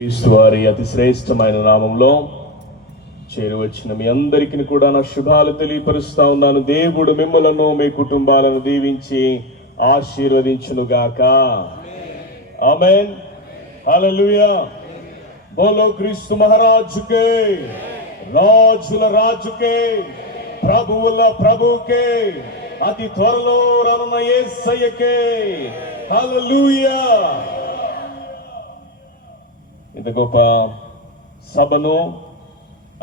క్రీస్తు వారి అతి శ్రేష్టమైన నామంలో చేరువచ్చిన మీ అందరికీ కూడా నా శుభాలు తెలియపరుస్తా ఉన్నాను. దేవుడు మిమ్మలను మీ కుటుంబాలను దీవించి ఆశీర్వదించునుగాక. ఆమేన్. హల్లెలూయా. బోలో క్రీస్తు మహారాజుకే, రాజుల రాజుకే, ప్రభువుల ప్రభువుకే, అతి త్వరలో రానున్న యేసయ్యకే హల్లెలూయా. ఇంత గొప్ప సభను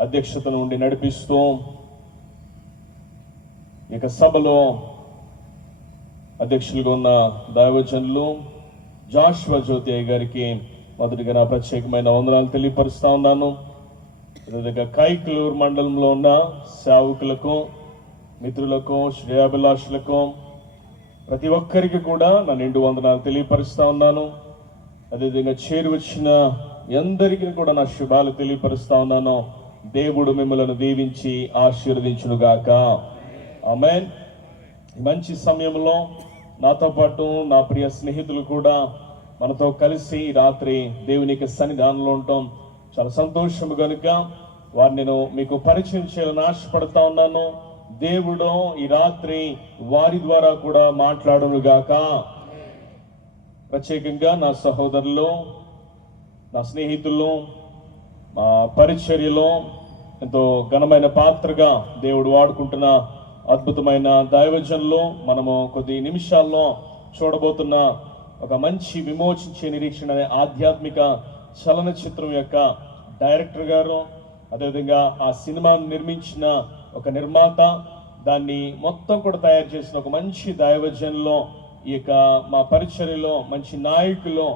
అధ్యక్షత నుండి నడిపిస్తూ ఇక సభలో అధ్యక్షులుగా ఉన్న దైవజనులు జాషువా జ్యోతి గారికి మొదటిగా నా ప్రత్యేకమైన వందనాలు తెలియపరుస్తా ఉన్నాను. అదేవిధంగా కైకలూరు మండలంలో ఉన్న సేవకులకు, మిత్రులకు, శ్రేయాభిలాషులకు ప్రతి ఒక్కరికి కూడా నా నిండు వందనాలు తెలియపరుస్తా ఉన్నాను. అదేవిధంగా చేరువచ్చిన అందరికీ కూడా నా శుభాలు తెలియపరుస్తా ఉన్నాను. దేవుడు మిమ్మల్ని దీవించి ఆశీర్వదించునుగాక. ఆమేన్. మంచి సమయంలో నాతో పాటు నా ప్రియ స్నేహితులు కూడా మనతో కలిసి రాత్రి దేవునికి సన్నిధానంలో ఉండటం చాలా సంతోషం కనుక వారిని నేను మీకు పరిచయం చేయాలని ఆశపడతా ఉన్నాను. దేవుడు ఈ రాత్రి వారి ద్వారా కూడా మాట్లాడునుగాక. ప్రత్యేకంగా నా సహోదరులు, నా స్నేహితులు, మా పరిచర్యలో ఎంతో ఘనమైన పాత్రగా దేవుడు వాడుకుంటున్న అద్భుతమైన దైవజనులు మనము కొద్ది నిమిషాల్లో చూడబోతున్న ఒక మంచి విమోచించే నిరీక్షణ అనే ఆధ్యాత్మిక చలనచిత్రం యొక్క డైరెక్టర్ గారు, అదేవిధంగా ఆ సినిమాను నిర్మించిన ఒక నిర్మాత, దాన్ని మొత్తం కూడా తయారు చేసిన ఒక మంచి దైవజనులు, ఈ యొక్క మా పరిచర్యలో మంచి నాయకులు,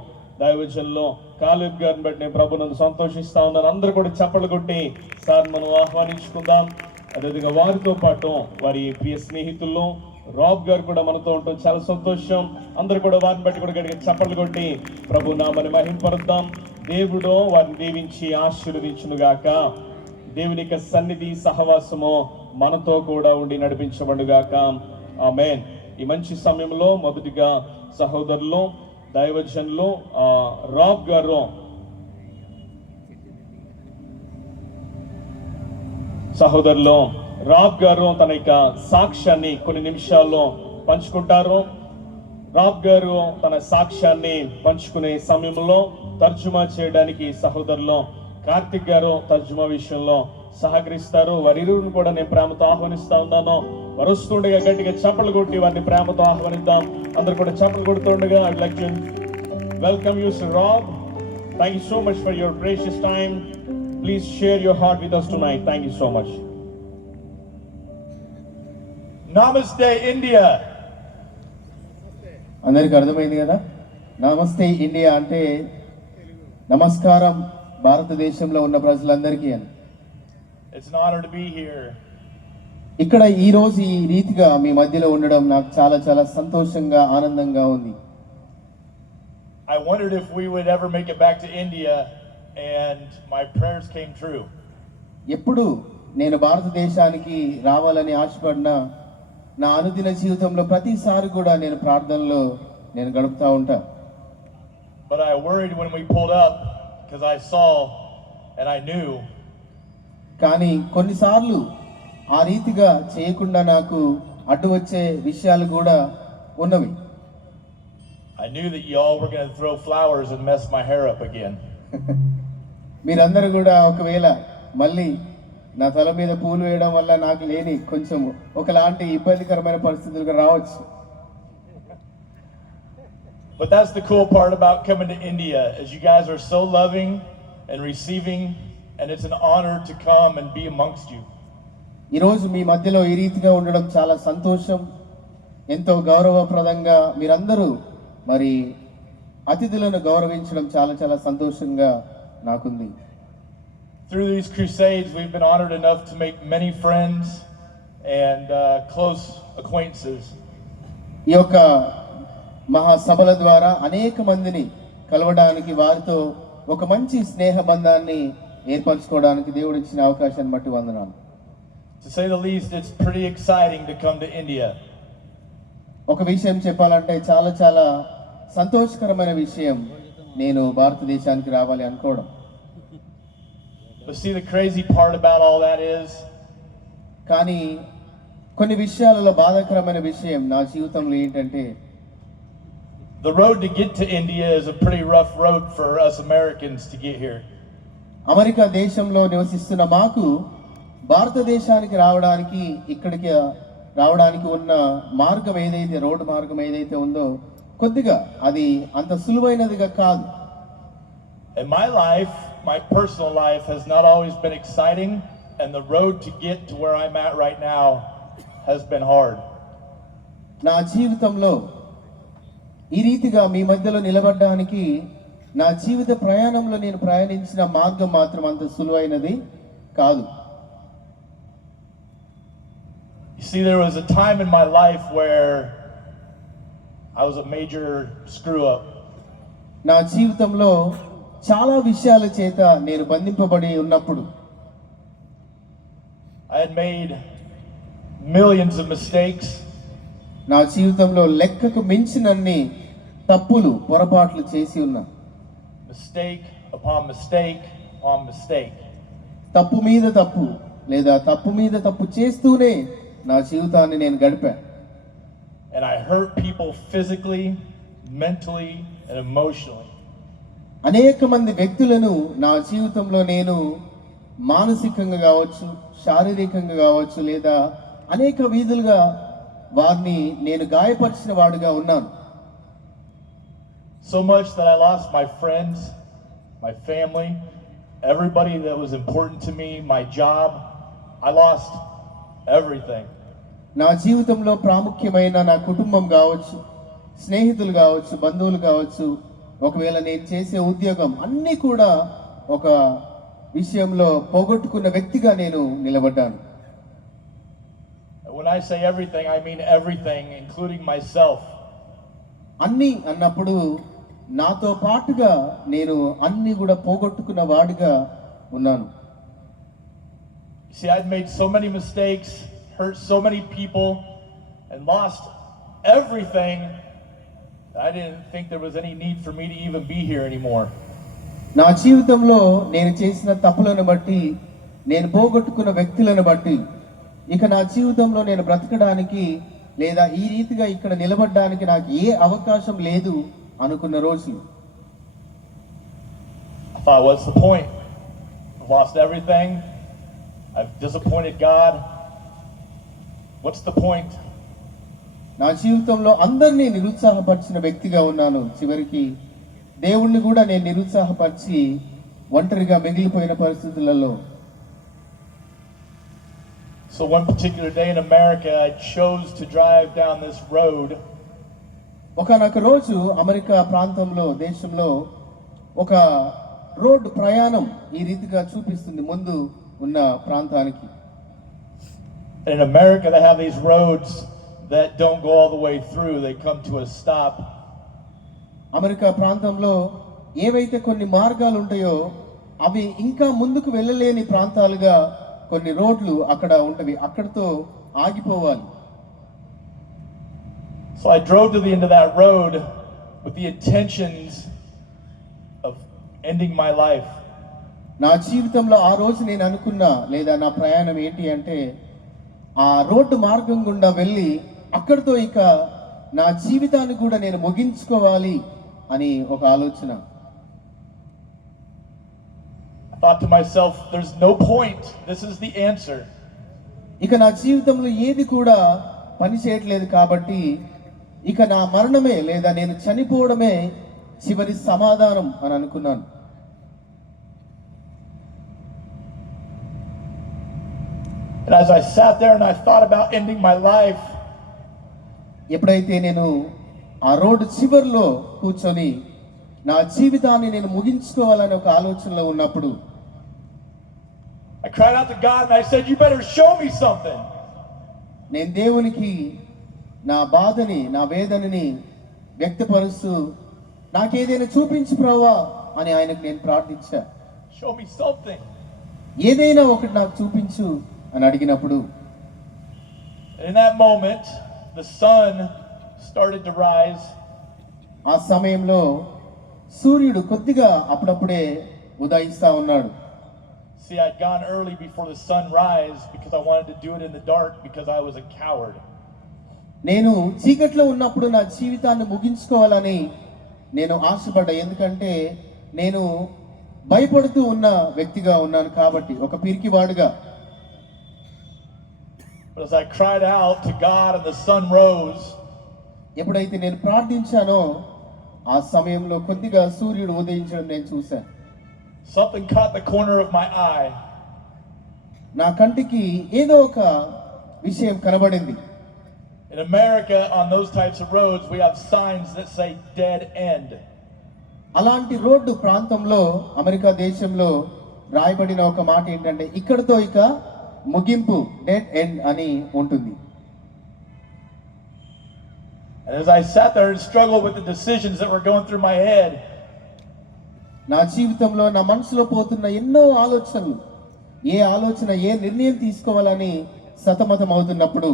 దైవజనులు కాలేబ్ గారిని బట్టి నేను ప్రభునందు సంతోషిస్తా ఉన్నాను. అందరూ కూడా చప్పట్లు కొట్టి సార్ మనం ఆహ్వానించుకుందాం. అదేవిధంగా వారితో పాటు వారి ప్రియ స్నేహితులు రాబ్ గారు కూడా మనతో ఉండటం చాలా సంతోషం. అందరూ కూడా వారిని బట్టి కూడా గట్టిగా చప్పట్లు కొట్టి ప్రభు నామని మహింపరుద్దాం. దేవుడు వారిని దీవించి ఆశీర్వదించునుగాక. దేవుని యొక్క సన్నిధి సహవాసము మనతో కూడా ఉండి నడిపించబడుగాక. ఆమేన్. ఈ మంచి సమయంలో మొదటిగా సహోదరులు దైవజనులు రాబ్ గారు తన యొక్క సాక్ష్యాన్ని కొన్ని నిమిషాల్లో పంచుకుంటారు. రాబ్ గారు తన సాక్ష్యాన్ని పంచుకునే సమయంలో తర్జుమా చేయడానికి సహోదరులు కార్తిక్ గారు తర్జుమా విషయంలో సహకరిస్తారు. వారిరువును కూడా నేను ప్రేమతో ఆహ్వానిస్తా ఉన్నాను. వారు వస్తుండగా గట్టిగా చప్పలు కొట్టి వారిని ప్రేమతో ఆహ్వానిద్దాం. అందరు కూడా చప్పలు కొడుతుండగా I would like to welcome you sir Rob. Thank you so much for your precious time. Please share your heart with us tonight. Thank you so much. నమస్తే ఇండియా. అందరికి అర్థమైంది కదా? నమస్తే ఇండియా అంటే నమస్కారం భారతదేశంలో ఉన్న ప్రజలందరికీ అని. It's an honor to be here. ఇక్కడ ఈ రోజు ఈ రీతిగా మీ మధ్యలో ఉండడం నాకు చాలా చాలా సంతోషంగా ఆనందంగా ఉంది. I wondered if we would ever make it back to India and my prayers came true. ఎప్పుడు నేను భారతదేశానికి రావాలని ఆశపడినా నా అనుదిన జీవితంలో ప్రతిసారి కూడా నేను ప్రార్థనలో నేను గడుపుతా ఉంటా. But I worried when we pulled up because I saw and I knew. కానీ కొన్నిసార్లు ఆ రీతిగా చేయకుండా నాకు అడ్డు వచ్చే విషయాలు కూడా ఉన్నవి. I knew that y'all were going to throw flowers and mess my hair up again. మీరందరూ కూడా ఒకవేళ మళ్ళీ నా తల మీద పూలు వేయడం వల్ల నాకు లేని కొంచెం ఒకలాంటి ఇబ్బందికరమైన పరిస్థితులు రావచ్చు. But that's the cool part about coming to India is you guys are so loving and receiving and it's an honor to come and be amongst you. ఈరోజు మీ మధ్యలో ఈ రీతిగా ఉండడం చాలా సంతోషం. ఎంతో గౌరవప్రదంగా మీరందరూ మరి అతిథులను గౌరవించడం చాలా చాలా సంతోషంగా నాకుంది. Through these crusades we've been honored enough to make many friends and close acquaintances. ఈ యొక్క మహాసభల ద్వారా అనేక మందిని కలవడానికి, వారితో ఒక మంచి స్నేహ బంధాన్ని ఏర్పరచుకోవడానికి దేవుడు ఇచ్చిన అవకాశాన్ని బట్టి వందనాలు. To say the least, it's pretty exciting to come to India. ఒక విషయం చెప్పాలంటే చాలా చాలా సంతోషకరమైన విషయం నేను భారతదేశానికి రావాలి అనుకోవడం. But see, the crazy part about all that is, కానీ కొన్ని విషయాలలో బాధాకరమైన విషయం నా జీవితంలో ఏంటంటే the road to get to India is a pretty rough road for us Americans to get here. America దేశంలో నివసిస్తున్న మాకు భారతదేశానికి రావడానికి ఇక్కడికి రావడానికి ఉన్న మార్గం ఏదైతే రోడ్డు మార్గం ఏదైతే ఉందో కొద్దిగా అది అంత సులువైనదిగా కాదు. In my life, my personal life has not always been exciting, and the road to get to where I'm at right now has been hard. నా జీవితంలో ఈ రీతిగా మీ మధ్యలో నిలబడడానికి నా జీవిత ప్రయాణంలో నేను ప్రయాణించిన మార్గం మాత్రం అంత సులువైనది కాదు. You see, there was a time in my life where I was a major screw up. నా జీవితంలో చాలా విషయాల చేత నేను బంధింపబడి ఉన్నప్పుడు I had made millions of mistakes. నా జీవితంలో లెక్కకు మించినన్ని తప్పులు పొరపాట్లు చేసి ఉన్నా. Mistake upon mistake upon mistake. తప్పు మీద తప్పు లేదా తప్పు మీద తప్పు చేస్తూనే నా జీవితాన్ని నేను గడిపా. And I hurt people physically, mentally, and emotionally. అనేక మంది వ్యక్తులను నా జీవితంలో నేను మానసికంగా కావచ్చు, శారీరకంగా కావచ్చు, లేదా అనేక విధాలుగా వారిని నేను గాయపరిచిన వాడుగా ఉన్నాను. So much that I lost my friends, my family, everybody that was important to me, my job. I lost everything. నా జీవితంలో ప్రాముఖ్యమైన నా కుటుంబం కావచ్చు, స్నేహితులు కావచ్చు, బంధువులు కావచ్చు, ఒకవేళ నేను చేసే ఉద్యోగం అన్నీ కూడా ఒక విషయంలో పోగొట్టుకున్న వ్యక్తిగా నేను నిలబడ్డాను. When I say everything, I mean everything, including myself. అన్నీ అన్నప్పుడు నాతో పాటుగా నేను అన్ని కూడా పోగొట్టుకున్న వాడిగా ఉన్నాను. See, I'd made so many mistakes, hurt so many people, and lost everything. I didn't think there was any need for me to even be here anymore. నా జీవితంలో నేను చేసిన తప్పులను బట్టి, నేను పోగొట్టుకున్న వ్యక్తులను బట్టి, ఇక నా జీవితంలో నేను బ్రతకడానికి లేదా ఈ రీతిగా ఇక్కడ నిలబడడానికి నాకు ఏ అవకాశం లేదు అనుకున్న రోజులు. I thought, what's the point? I've lost everything. I've disappointed God. What's the point? నా జీవితంలో అందరినీ నిరుత్సాహపరిచిన వ్యక్తిగా ఉన్నాను. చివరికి దేవుణ్ణి కూడా నేను నిరుత్సాహపరిచి ఒంటరిగా మిగిలిపోయిన పరిస్థితులలో. So one particular day in America, I chose to drive down this road. ఒకనొక రోజు అమెరికా ప్రాంతంలో దేశంలో ఒక రోడ్డు ప్రయాణం ఈ రీతిగా చూపిస్తుంది ముందు ఉన్న ప్రాంతానికి. In America, they have these roads that don't go all the way through. They come to a stop. America ప్రాంతంలో ఏవైతే కొన్ని మార్గాలు ఉంటాయో అవి ఇంకా ముందుకు వెళ్ళలేని ప్రాంతాలుగా కొన్ని రోడ్లు అక్కడ ఉంటవి, అక్కడితో ఆగిపోవాలి. So I drove to the end of that road with the intentions of ending my life. నా జీవితంలో ఆ రోజు నేను అనుకున్నా లేదా నా ప్రయాణం ఏంటి అంటే ఆ రోడ్డు మార్గం గుండా వెళ్ళి అక్కడితో ఇక నా జీవితాన్ని కూడా నేను ముగించుకోవాలి అని ఒక ఆలోచన. I thought to myself, there's no point. This is the answer. ఇక నా జీవితంలో ఏది కూడా పని చేయట్లేదు కాబట్టి ఇక నా మరణమే లేదా నేను చనిపోవడమే చివరి సమాధానం అని అనుకున్నాను. And as I sat there and I thought about ending my life, ఎప్పుడైతే నేను ఆ రోడ్డు చివర్లో కూర్చొని నా జీవితాన్ని నేను ముగించుకోవాలని ఒక ఆలోచనలో ఉన్నప్పుడు I cried out to God and I said, you better show me something. నేను దేవునికి నా బాధని నా వేదనని వ్యక్తపరుస్తూ నాకేదైనా చూపించు ప్రభువా అని ఆయనకు నేను ప్రార్థించా. Show me something. ఏదైనా ఒకటి నాకు చూపించు అని అడిగినప్పుడు And in that moment, the sun started to rise. ఆ సమయంలో సూర్యుడు కొద్దిగా అప్పుడప్పుడే ఉదయిస్తా ఉన్నాడు. See, I'd gone early before the sun rise because I wanted to do it in the dark because I was a coward. నేను చీకట్లో ఉన్నప్పుడు నా జీవితాన్ని ముగించుకోవాలని నేను ఆశపడ్డా. ఎందుకంటే నేను భయపడుతూ ఉన్న వ్యక్తిగా ఉన్నాను కాబట్టి, ఒక పిరికివాడుగా. But as I cried out to God and the sun rose, ఎప్పుడైతే నేను ప్రార్థించానో ఆ సమయంలో కొద్దిగా సూర్యుడు ఉదయించడం నేను చూశాను. something caught the corner of my eye. నా కంటికి ఏదో ఒక విషయం కనబడింది. In America, on those types of roads, we have signs that say dead end. అలాంటి రోడ్డు ప్రాంతంలో అమెరికా దేశంలో రాయబడిన ఒక మాట ఏంటంటే ఇక్కడతో ఇక ముగింపు, డెడ్ ఎండ్ అని ఉంటుంది. And as I sat there and struggled with the decisions that were going through my head, నా జీవితంలో నా మనసులో పోతున్న ఎన్నో ఆలోచనలు, ఏ ఆలోచన ఏ నిర్ణయం తీసుకోవాలని సతమతం అవుతున్నప్పుడు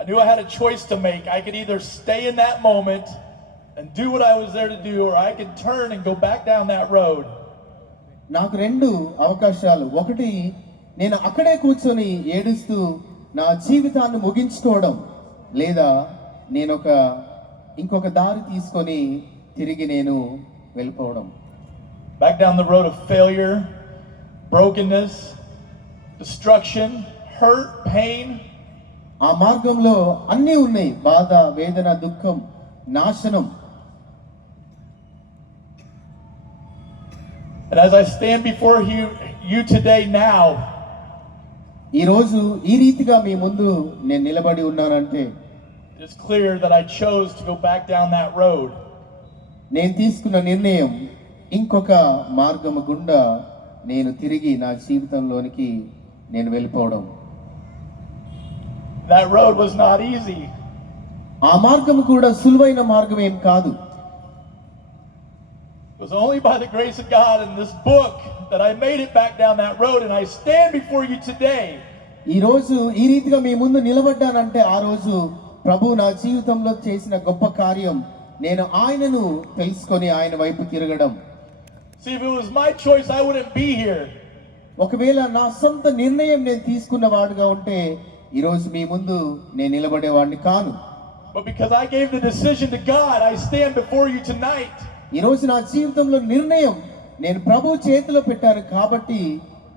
I knew I had a choice to make. I could either stay in that moment and do what I was there to do, or I could turn and go back down that road. నాకు రెండు అవకాశాలు. ఒకటి, నేను అక్కడే కూర్చొని ఏడుస్తూ నా జీవితాన్ని ముగించుకోవడం, లేదా నేను ఇంకొక దారి తీసుకొని తిరిగి నేను వెళ్ళిపోవడం. Back down the road of failure, brokenness, destruction, hurt, pain. ఆ మార్గంలో అన్నీ ఉన్నాయి. బాధ, వేదన, దుఃఖం, నాశనం. And as I stand before you today now, ఈ రోజు ఈ రీతిగా మీ ముందు నేను నిలబడి ఉన్నానంటే it's clear that I chose to go back down that road. నేను తీసుకున్న నిర్ణయం ఇంకొక మార్గము గుండా నేను తిరిగి నా జీవితంలోనికి నేను వెళ్ళిపోవడం. That road was not easy. ఆ మార్గము కూడా సులువైన మార్గం ఏం కాదు. It was only by the grace of God in this book that I made it back down that road, and I stand before you today. ఈ రోజు ఈ రీతిగా మీ ముందు నిలబడ్డానంటే ఆ రోజు ప్రభు నా జీవితంలో చేసిన గొప్ప కార్యం, నేను ఆయనను తెలుసుకొని ఆయన వైపు తిరగడం. See, if it was my choice, I wouldn't be here. ఒకవేళ నా సొంత నిర్ణయం నేను తీసుకున్న వాడుగా ఉంటే ఈ రోజు మీ ముందు నేను నిలబడేవాడిని కాను. But because I gave the decision to God, I stand before you tonight. ఈ రోజు నా జీవితంలో నిర్ణయం నేను ప్రభు చేతిలో పెట్టాను కాబట్టి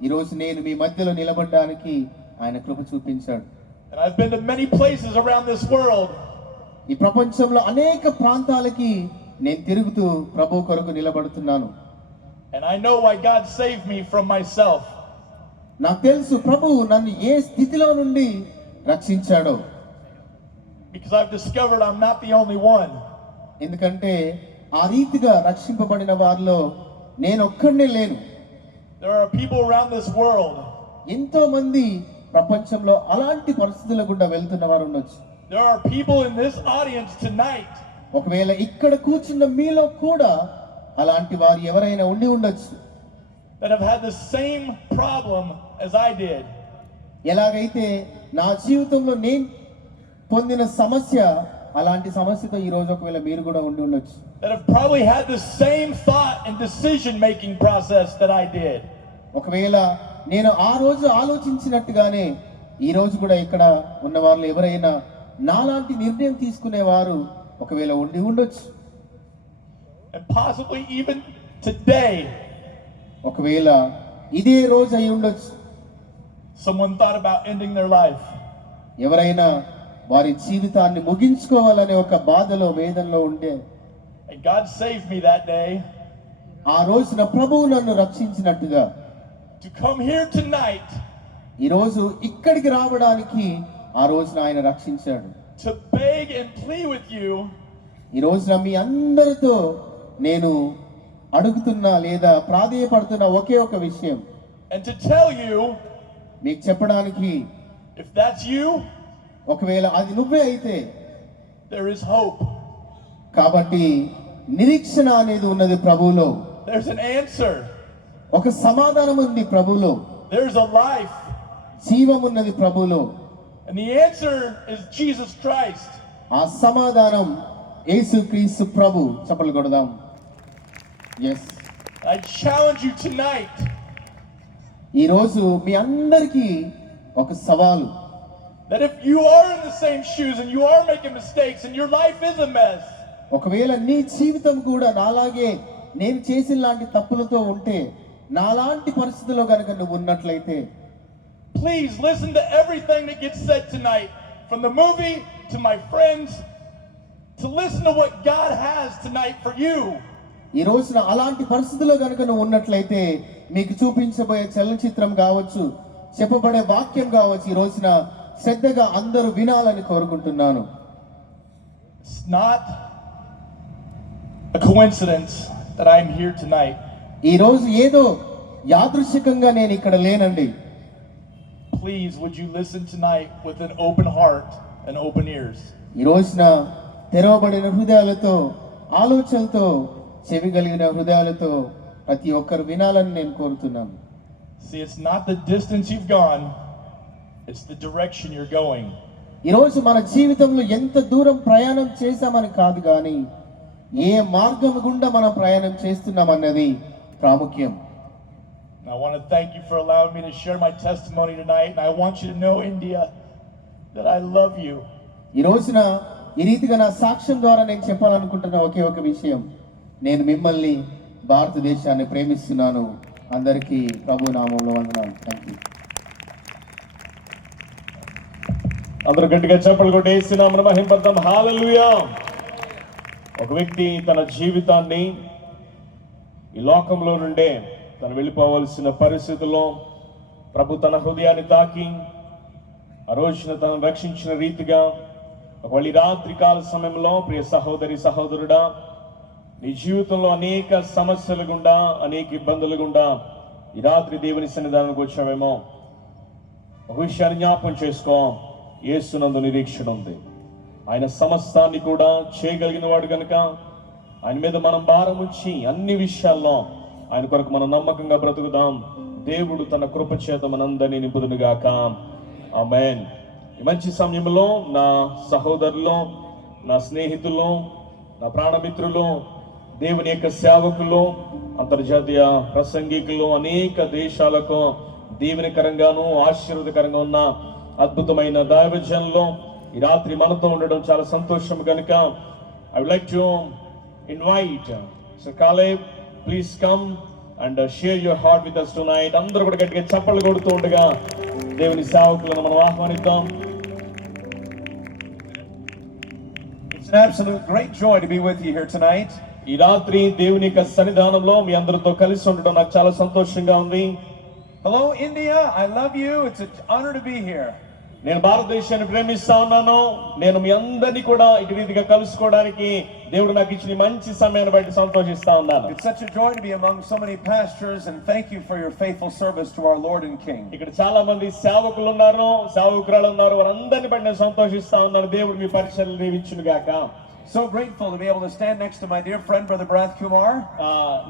ఈ రోజు నేను మీ మధ్యలో నిలబడడానికి ఆయన కృప చూపించాడు. And I've been to many places around this world. ఈ ప్రపంచంలో అనేక ప్రాంతాలకి నేను తిరుగుతూ ప్రభు కొరకు నిలబడుతున్నాను. And I know why God saved me from myself. నాకు తెలుసు ప్రభువు నన్ను ఏ స్థితిలో నుండి రక్షించాడో. Because I've discovered I'm not the only one. ఎందుకంటే ఆ రీతిగా రక్షింపబడిన వారిలో నేను ఒక్కడే లేను. There are people around this world. ఎంతో మంది ప్రపంచంలో అలాంటి పరిస్థితుల గుండా వెళ్తున్న వారు ఉండొచ్చు. There are people in this audience tonight ఒకవేళ ఇక్కడ కూర్చున్న మీలో కూడా అలాంటి వారు ఎవరైనా ఉండి ఉండొచ్చు. that have had the same problem as I did. ఎలాగైతే నా జీవితంలో నేను పొందిన సమస్య, అలాంటి సమస్యతో ఈ రోజు ఒకవేళ మీరు కూడా ఉండి ఉండొచ్చు. That have probably had the same thought and decision making process that I did. ఒకవేళ నేను ఆ రోజు ఆలోచించినట్టుగానే ఈ రోజు కూడా ఇక్కడ ఉన్న వాళ్ళు ఎవరైనా నాలాంటి నిర్ణయం తీసుకునేవారు ఒకవేళ ఉండి ఉండొచ్చు. And possibly even today, ఒకవేళ ఇదే రోజు అయి ఉండొచ్చు. someone thought about ending their life. ఎవరైనా వారి జీవితాన్ని ముగించుకోవాలనే ఒక బాధలో, వేదనలో ఉండే, And God saved me that day ఆ రోజున ప్రభువు నన్ను రక్షించినట్టుగా to come here tonight ఈ రోజు ఇక్కడికి రావడానికి ఆ రోజున ఆయన రక్షించాడు. to beg and plead with you ఈ రోజున మీ అందరితో నేను అడుగుతున్నా లేదా ప్రాధేయపడుతున్న ఒకే ఒక విషయం, and to tell you, మీకు చెప్పడానికి, if that's you, ఒకవేళ అది నువ్వే అయితే there is hope. కాబట్టి నిరీక్షణ అనేది ఉన్నది ప్రభువులో. There's an answer. ఒక సమాధానం ఉంది ప్రభువులో. There's a life. జీవం ఉన్నది ప్రభువులో. And the answer is Jesus Christ. ఆ సమాధానం యేసుక్రీస్తు ప్రభు. చప్పట్లు కొడదాం. Yes, I challenge you tonight. ఈరోజు మీ అందరికీ ఒక సవాలు. That if you are in the same shoes and you are making mistakes and your life is a mess, ఒకవేళ నీ జీవితం కూడా నాలాగే నేను చేసిన లాంటి తప్పులతో ఉంటే, నాలాంటి పరిస్థితుల్లో కనుక నువ్వు ఉన్నట్లయితే, please listen to everything that gets said tonight, from the movie to my friends, to listen to what God has tonight for you. ఈ రోజున అలాంటి పరిస్థితుల్లో కనుక నువ్వు ఉన్నట్లయితే, మీకు చూపించబోయే చలనచిత్రం కావచ్చు, చెప్పబడే వాక్యం కావచ్చు, ఈ రోజున శ్రద్ధగా అందరూ వినాలని కోరుకుంటున్నాను. It's not a coincidence that I'm here tonight. ఈ రోజు ఏదో యాదృచ్ఛికంగా నేను ఇక్కడ లేనండి. Please, would you listen tonight with an open heart and open ears? ఈ రోజున తెరవబడిన హృదయాలతో, ఆలోచనలతో, చెవి కలిగిన హృదయాలతో ప్రతి ఒక్కరు వినాలని నేను కోరుతున్నాను. See, it's not the distance you've gone, it's the direction you're going. ఈ రోజు మన జీవితంలో ఎంత దూరం ప్రయాణం చేశామని కాదు, కానీ ఏ మార్గం గుండా మనం ప్రయాణం చేస్తున్నాం అన్నది ప్రాముఖ్యం. And I want to thank you for allowing me to share my testimony tonight. And I want you to know, India, that I love you. ఈ రోజున ఈ రీతిగా నా సాక్ష్యం ద్వారా నేను చెప్పాలనుకుంటున్న ఒకే ఒక విషయం, నేను మిమ్మల్ని, భారతదేశాన్ని ప్రేమిస్తున్నాను. అందరికీ ప్రభు నామంలో వందనాలు. Thank you. అందరూ గట్టిగా చప్పట్లు కొట్టి యేసు నామమున మహిమపడదాం. హల్లెలూయా. ఒక వ్యక్తి తన జీవితాన్ని ఈ లోకంలో నుండే తను వెళ్ళిపోవలసిన పరిస్థితుల్లో ప్రభు తన హృదయాన్ని తాకి ఆ రోజున తనను రక్షించిన రీతిగా, ఒకవేళ రాత్రి కాల సమయంలో ప్రియ సహోదరి సహోదరుడా, నీ జీవితంలో అనేక సమస్యలు గుండా, అనేక ఇబ్బందులు గుండా ఈ రాత్రి దేవుని సన్నిధానానికి వచ్చావేమో, ఒక విషయాన్ని జ్ఞాపకం చేసుకో, యేసునందు నిరీక్షణ ఉంది. ఆయన సమస్తాన్ని కూడా చేయగలిగిన వాడు కనుక ఆయన మీద మనం భారం ఉంచి అన్ని విషయాల్లో ఆయన కొరకు మనం నమ్మకంగా బ్రతుకుదాం. దేవుడు తన కృప చేత మనందరినీ నింపుదునుగాక. ఆమేన్. ఈ మంచి సమయంలో నా సహోదరులు, నా స్నేహితులు, నా ప్రాణమిత్రులు, దేవుని యొక్క సేవకులు, అంతర్జాతీయ ప్రసంగికులు, అనేక దేశాలకు దీవెనకరంగాను ఆశీర్వాదకరంగా ఉన్న అద్భుతమైన దైవజనులు ఈ రాత్రి మనతో ఉండడం చాలా సంతోషం కనుక I would like to invite Sir Caleb, please come and share your heart with us tonight. అందరూ కూడా గట్టిగా చప్పట్లు కొడుతూ ఉండగా దేవుని సేవకులను మనం ఆహ్వానిద్దాం. It's an absolute great joy to be with you here tonight. ఈ రాత్రి దేవుని యొక్క సన్నిధానంలో మీ అందరితో కలిసి ఉండడం నాకు చాలా సంతోషంగా ఉంది. Hello, India. I love you. It's an honor to be here. నేను భారతదేశాన్ని ప్రేమిస్తా ఉన్నాను. నేను మీ అందరినీ కూడా ఇటు రీతిగా కలుసుకోవడానికి దేవుడు నాకు ఇచ్చిన మంచి సమయాన్ని బట్టి సంతోషిస్తా ఉన్నాను. It's such a joy to be among so many pastors, and thank you for your faithful service to our Lord and King. ఇక్కడ చాలా మంది సేవకులు ఉన్నారు, సేవకురాలు ఉన్నారు. వారందరినీ బట్టి నేను సంతోషిస్తా ఉన్నాను. దేవుడు మీ పరిచర్యలు దీవించును గాక. So grateful to be able to stand next to my dear friend, Brother Barath Kumar.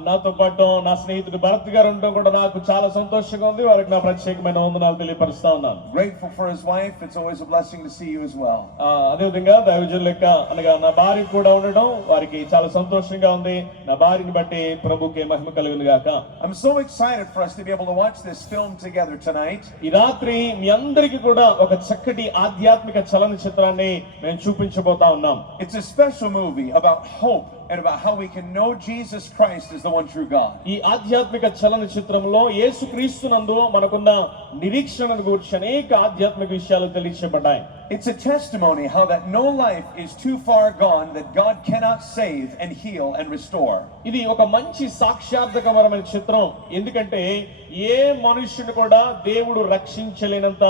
నాతో పాటు నా స్నేహితుడు భరత్ గారు ఉండడం కూడా నాకు చాలా సంతోషంగా ఉంది. వారికి నా ప్రత్యేకమైన వందనాలు తెలియపరుస్తా ఉన్నాను. Grateful for his wife. It's always a blessing to see you as well. అదేవిధంగా దైవజనుల లెక్క అనగా నా భార్య కూడా ఉండడం వారికి చాలా సంతోషంగా ఉంది. నా భార్యని బట్టి ప్రభుకే మహిమ కలుగును గాక. I'm so excited for us to be able to watch this film together tonight. ఈ రాత్రి మీ అందరికీ కూడా ఒక చక్కటి ఆధ్యాత్మిక చలనచిత్రాన్ని మేము చూపించబోతా ఉన్నాం. It's a special movie about hope and about how we can know Jesus Christ is the one true God. ఈ ఆధ్యాత్మిక చలనచిత్రంలో యేసుక్రీస్తునందు మనకున్న నిరీక్షణను గురించి అనేక ఆధ్యాత్మిక విషయాలు తెలియజేయబడ్డాయి. It's a testimony how that no life is too far gone that God cannot save and heal and restore. ఇది ఒక మంచి సాక్ష్యార్థకమైన చిత్రం. ఎందుకంటే ఏ మనుష్యుని కూడా దేవుడు రక్షించలేనంత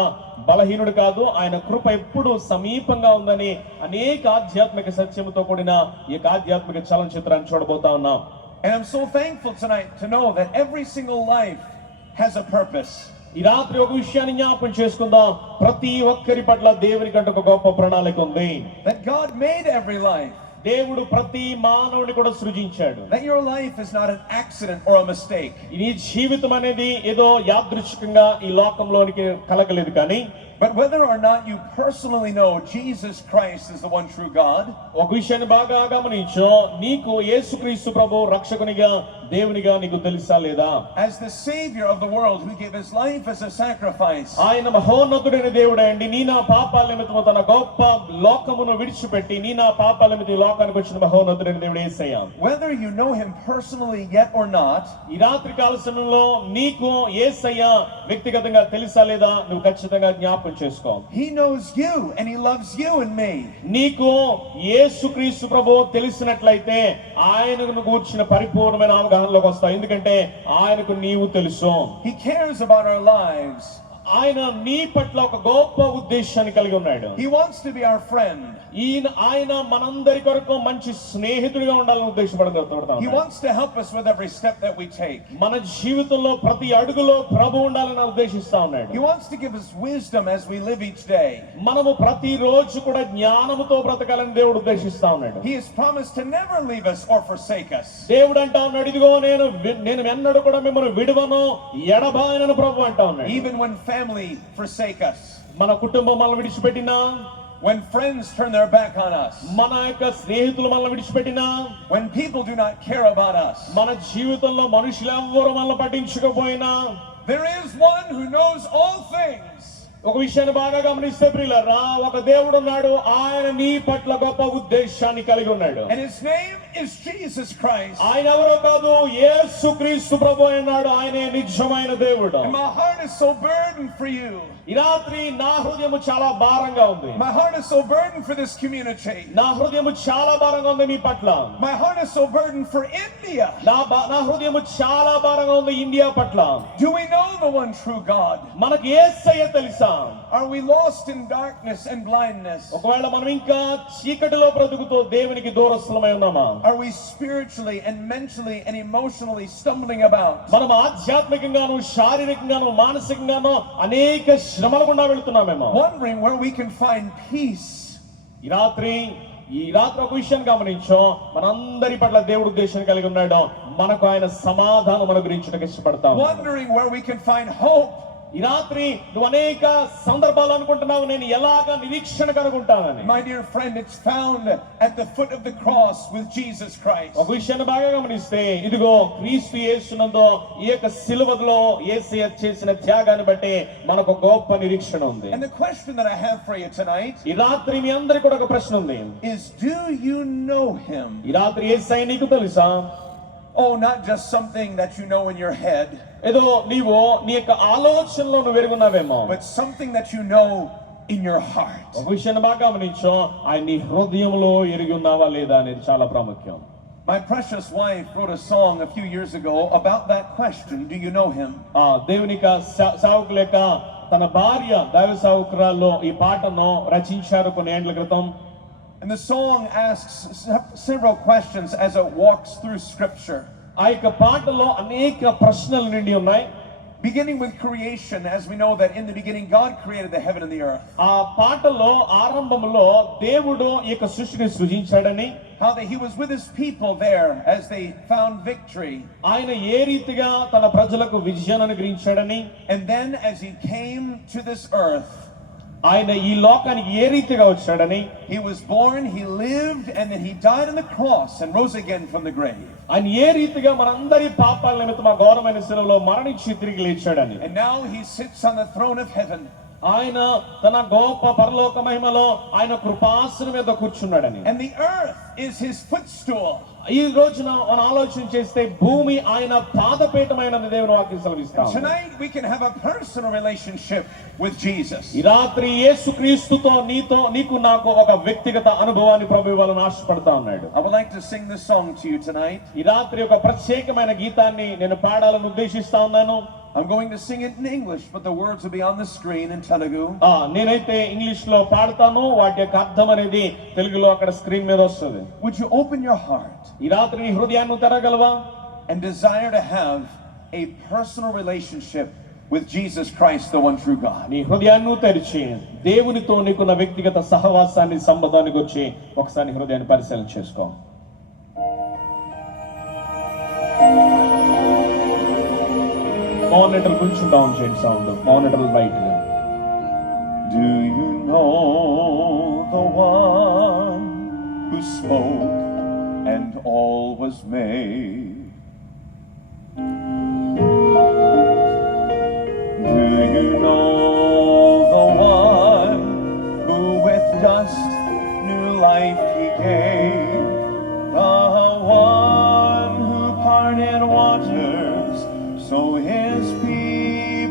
బలహీనుడు కాదు. ఆయన కృప ఎప్పుడు సమీపంగా ఉందని అనేక ఆధ్యాత్మిక సత్యముతో కూడిన ఈ ఆధ్యాత్మిక చలనచిత్రాన్ని చూడబోతా ఉన్నాం. And I'm so thankful tonight to know that every single life has a purpose. ఈ రాత్రి ఒక విషయాన్ని జ్ఞాపకం చేసుకుందాం. ప్రతి ఒక్కరి పట్ల దేవునికంటే ఒక గొప్ప ప్రణాళిక ఉంది. That God made every life. దేవుడు ప్రతి మానవుని కూడా సృజించాడు. That your life is not an accident or a mistake. ఈ జీవితం అనేది ఏదో యాదృచ్ఛికంగా ఈ లోకంలోనికి కలగలేదు, కానీ But whether or not you personally know Jesus Christ is the one true God, ఒక విషయాన్ని బాగా గమనించు. నీకు యేసుక్రీస్తు ప్రభు రక్షకునిగా దేవునిగా నీకు తెలుసా లేదా? As the Savior of the world who gave his life as a sacrifice. ఆయన మహోన్నతుడైన దేవుడండి. నీ నా పాపాల నిమిత్తము తన గొప్ప లోకమును విడిచిపెట్టి నీ నా పాపాల నిమిత్తము ఈ లోకానికి వచ్చిన మహోన్నతుడైన దేవుడు యేసయ్య. Whether you know him personally yet or not, ఈ రాత్రి కాల సమయంలో నీకు యేసయ్య వ్యక్తిగతంగా తెలుసా లేదా నువ్వు ఖచ్చితంగా జ్ఞాపకం చేసుకో. he knows you and he loves you and me. నీకు యేసుక్రీస్తు ప్రభువు తెలిసినట్లయితే ఆయనను గూర్చిన పరిపూర్ణమైన అవగాహనలోకి వస్తావు. ఎందుకంటే ఆయనకు నీవు తెలుసు. He cares about our lives. ఆయన నీ పట్ల ఒక గొప్ప ఉద్దేశాన్ని కలిగి ఉన్నాడు. He wants to be our friend. ఆయన మనందరి కొరకు మంచి స్నేహితుడిగా ఉండాలని ఉద్దేశపడుతున్నాడు. He wants to help us with every step that we take. మన జీవితంలో ప్రతి అడుగులో ప్రభు ఉండాలని ఉద్దేశిస్తా ఉన్నాడు. He wants to give us wisdom as we live each day. మనము ప్రతి రోజు కూడా జ్ఞానముతో బ్రతకాలని దేవుడు ఉద్దేశిస్తా ఉన్నాడు. He has promised to never leave us or forsake us. దేవుడు అంటా ఉన్నాడు, ఇదిగో నేను ఎన్నడూ కూడా మిమ్మల్ని విడువను ఎడబాయనను ప్రభు అంటా ఉన్నాడు. Even when family forsake us. మన కుటుంబం మనల్ని విడిచిపెట్టినా, when friends turn their back on us, మన యొక్క స్నేహితులు మనల్ని విడిచిపెట్టినా, when people do not care about us, మన జీవితంలో మనుషులు ఎవ్వరూ మనల్ని పట్టించకపోయినా, there is one who knows all things. ఒక విషయాన్ని బాగా గమనిస్తే ప్రియులారా, ఒక దేవుడు ఉన్నాడు. ఆయన నీ పట్ల గొప్ప ఉద్దేశాన్ని కలిగి ఉన్నాడు. And his name is Jesus Christ. ఆయన ఎవరో కాదు, యేసుక్రీస్తు ప్రభువు అన్నాడు. ఆయనే నిజమైన దేవుడు. And my heart is so burdened for you. ఈ రాత్రి నా హృదయము చాలా భారంగా ఉంది. My heart is so burdened for this community. నా హృదయము చాలా భారంగా ఉంది మీ పట్ల. My heart is so burdened for India. నా హృదయము చాలా భారంగా ఉంది ఇండియా పట్ల. Do we know the one true God? మనకు యేసయ్య తెలుసా? Are we lost in darkness and blindness? ఒకవేళ మనం ఇంకా చీకటిలో బ్రతుకుతూ దేవునికి దూరస్థులమై ఉన్నామా? Are we spiritually and mentally and emotionally stumbling about? మనం ఆధ్యాత్మికంగాను శారీరకంగాను మానసికంగాను అనేక శ్రమల గుండా వెళ్తున్నామేమో. Wondering where we can find peace. ఈ రాత్రి ఒక విషయాన్ని గమనించో, మనందరి పట్ల దేవుడు ఉద్దేశం కలిగి ఉన్నాడు. మనకు ఆయన సమాధానం మన గురించి ఇష్టపడతాం. Wondering where we can find hope. ఈ రాత్రి నువ్వు అనేక సందర్భాలు అనుకుంటున్నావు, నేను ఎలాగా నిరీక్షణ కనుకుంటానని. My dear friend, it's found at the foot of the cross with Jesus Christ. ఒక విషయాన్ని బాగా గమనిస్తే, ఇదిగో క్రీస్తు యేసునందు ఈ యొక్క సిలువలో యేసయ్య చేసిన త్యాగాన్ని బట్టి మనకు గొప్ప నిరీక్షణ ఉంది. And the question that I have for you tonight ఈ రాత్రి మీ అందరికీ కూడా ఒక ప్రశ్న ఉంది. is, do you know him? ఈ రాత్రి యేసయ్య నీకు తెలుసా? Oh, not just something that you know in your head, ఏదో నీవు నీ యొక్క ఆలోచనలో నువ్వు ఎరుగున్నావేమో, but something that you know in your heart. ఒక విషయాన్ని బాగా గమనించో, ఆయన నీ హృదయంలో ఎరిగి ఉన్నావా లేదా అనేది చాలా ప్రాముఖ్యం. My precious wife wrote a song a few years ago about that question, do you know him? దేవుని సేవకుల యొక్క తన భార్య దైవ సేవకురాల్లో ఈ పాటను రచించారు కొన్ని ఏండ్ల క్రితం. And the song asks several questions as it walks through scripture. ఆ యొక్క పాటలో అనేక ప్రశ్నలు నిండి ఉన్నాయి. Beginning with creation, as we know that in the beginning God created the heaven and the earth. ఆ పాటలో ఆరంభంలో దేవుడు ఈ యొక్క సృష్టిని సృజించాడని, how that he was with his people there as they found victory. ఆయన ఏ రీతిగా తన ప్రజలకు విజయాన్ని అనుగ్రహించాడని, and then as he came to this earth, ఆయన ఈ లోకానికి ఏ రీతిగా వచ్చాడని, he was born, he lived, and then he died on the cross and rose again from the grave. ఆయన ఏ రీతిగా మనందరి పాపాల నిమిత్తం ఆ ఘోరమైన శిలువలో మరణించి తిరిగి లేచాడని, and now he sits on the throne of heaven. ఆయన తన గొప్ప పరలోక మహిమలో ఆయన కృపాసనం మీద కూర్చున్నాడని, and the earth is his footstool. ఈ రోజున మనం ఆలోచన చేస్తే భూమి ఆయన పాదపీఠమైన దేవుని వాక్యం సెలవిస్తాం. Tonight we can have a personal relationship with Jesus. ఈ రాత్రి యేసుక్రీస్తుతో నీకు నాకు ఒక వ్యక్తిగత అనుభవాన్ని ప్రభు ఇవ్వాలని ఆశపడతా ఉన్నాడు. I would like to sing this song to you tonight. ఈ రాత్రి ఒక ప్రత్యేకమైన గీతాన్ని నేను పాడాలని ఉద్దేశిస్తా ఉన్నాను. I'm going to sing it in English, but the words will be on the screen in Telugu. నేనైతే ఇంగ్లీష్ లో పాడతాను, వాటి యొక్క అర్థం అనేది తెలుగులో అక్కడ స్క్రీన్ మీద వస్తుంది. Would you open your heart ఈ రాత్రి నీ హృదయాన్ని తెరగలవా? and desire to have a personal relationship with Jesus Christ, the one true God? నీ హృదయాన్ని తెరిచి దేవునితో నీకున్న వ్యక్తిగత సహవాసాన్ని సంబంధానికి వచ్చి ఒకసారి హృదయాన్ని పరిశీలన చేసుకో. మానిటర్ కొంచెం డౌన్ చేయండి సౌండ్, మానిటర్ లైట్ గా. Do you know the one who spoke and all was made?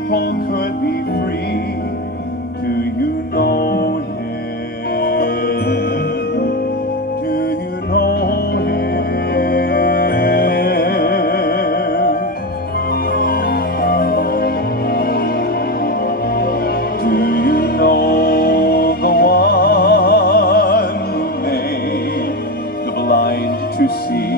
people could be free. Do you know Him? Do you know Him? Do you know the one who made the blind to see?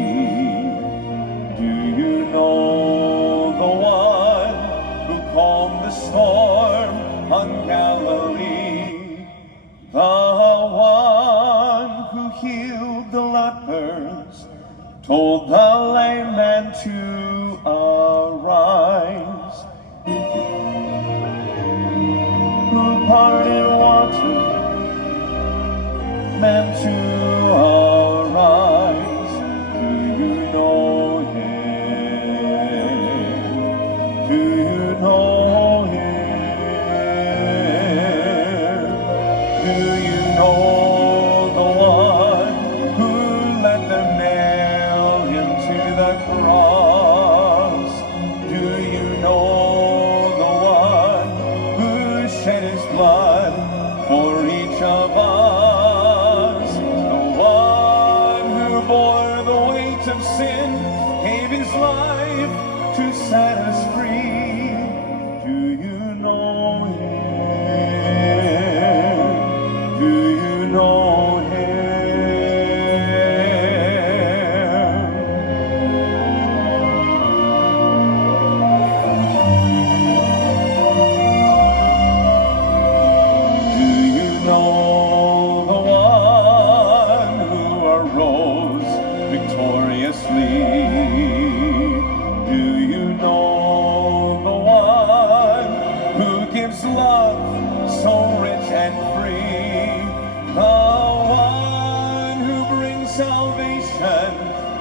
Do you know the one who calmed the storm on Galilee? The one who healed the lepers, told the lame man to arise, who parted water, meant to arise. Do you know Him? Do you know Him? Do you know the one who let them nail Him to the cross? Do you know the one who shed His blood for each of us? The one who bore the weight of sin, gave His life to set us free. Do you know Him? Do you know Him? Do you know the one who arose victoriously? Do you know the one who gives love so rich and free? The one who brings salvation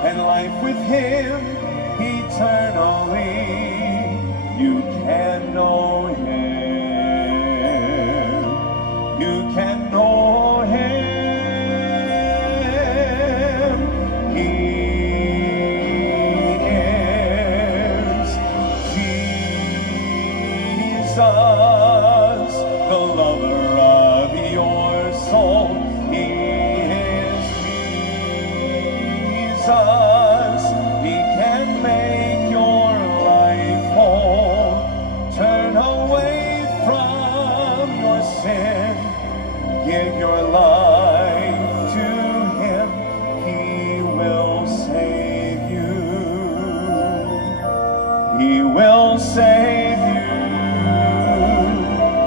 and life with Him eternally. You can know Him. You can know Him. He is Jesus, the lover of your soul. He is Jesus. He can make your life whole. Turn away from your sin. Give your life to Him. He will save you. He will save you.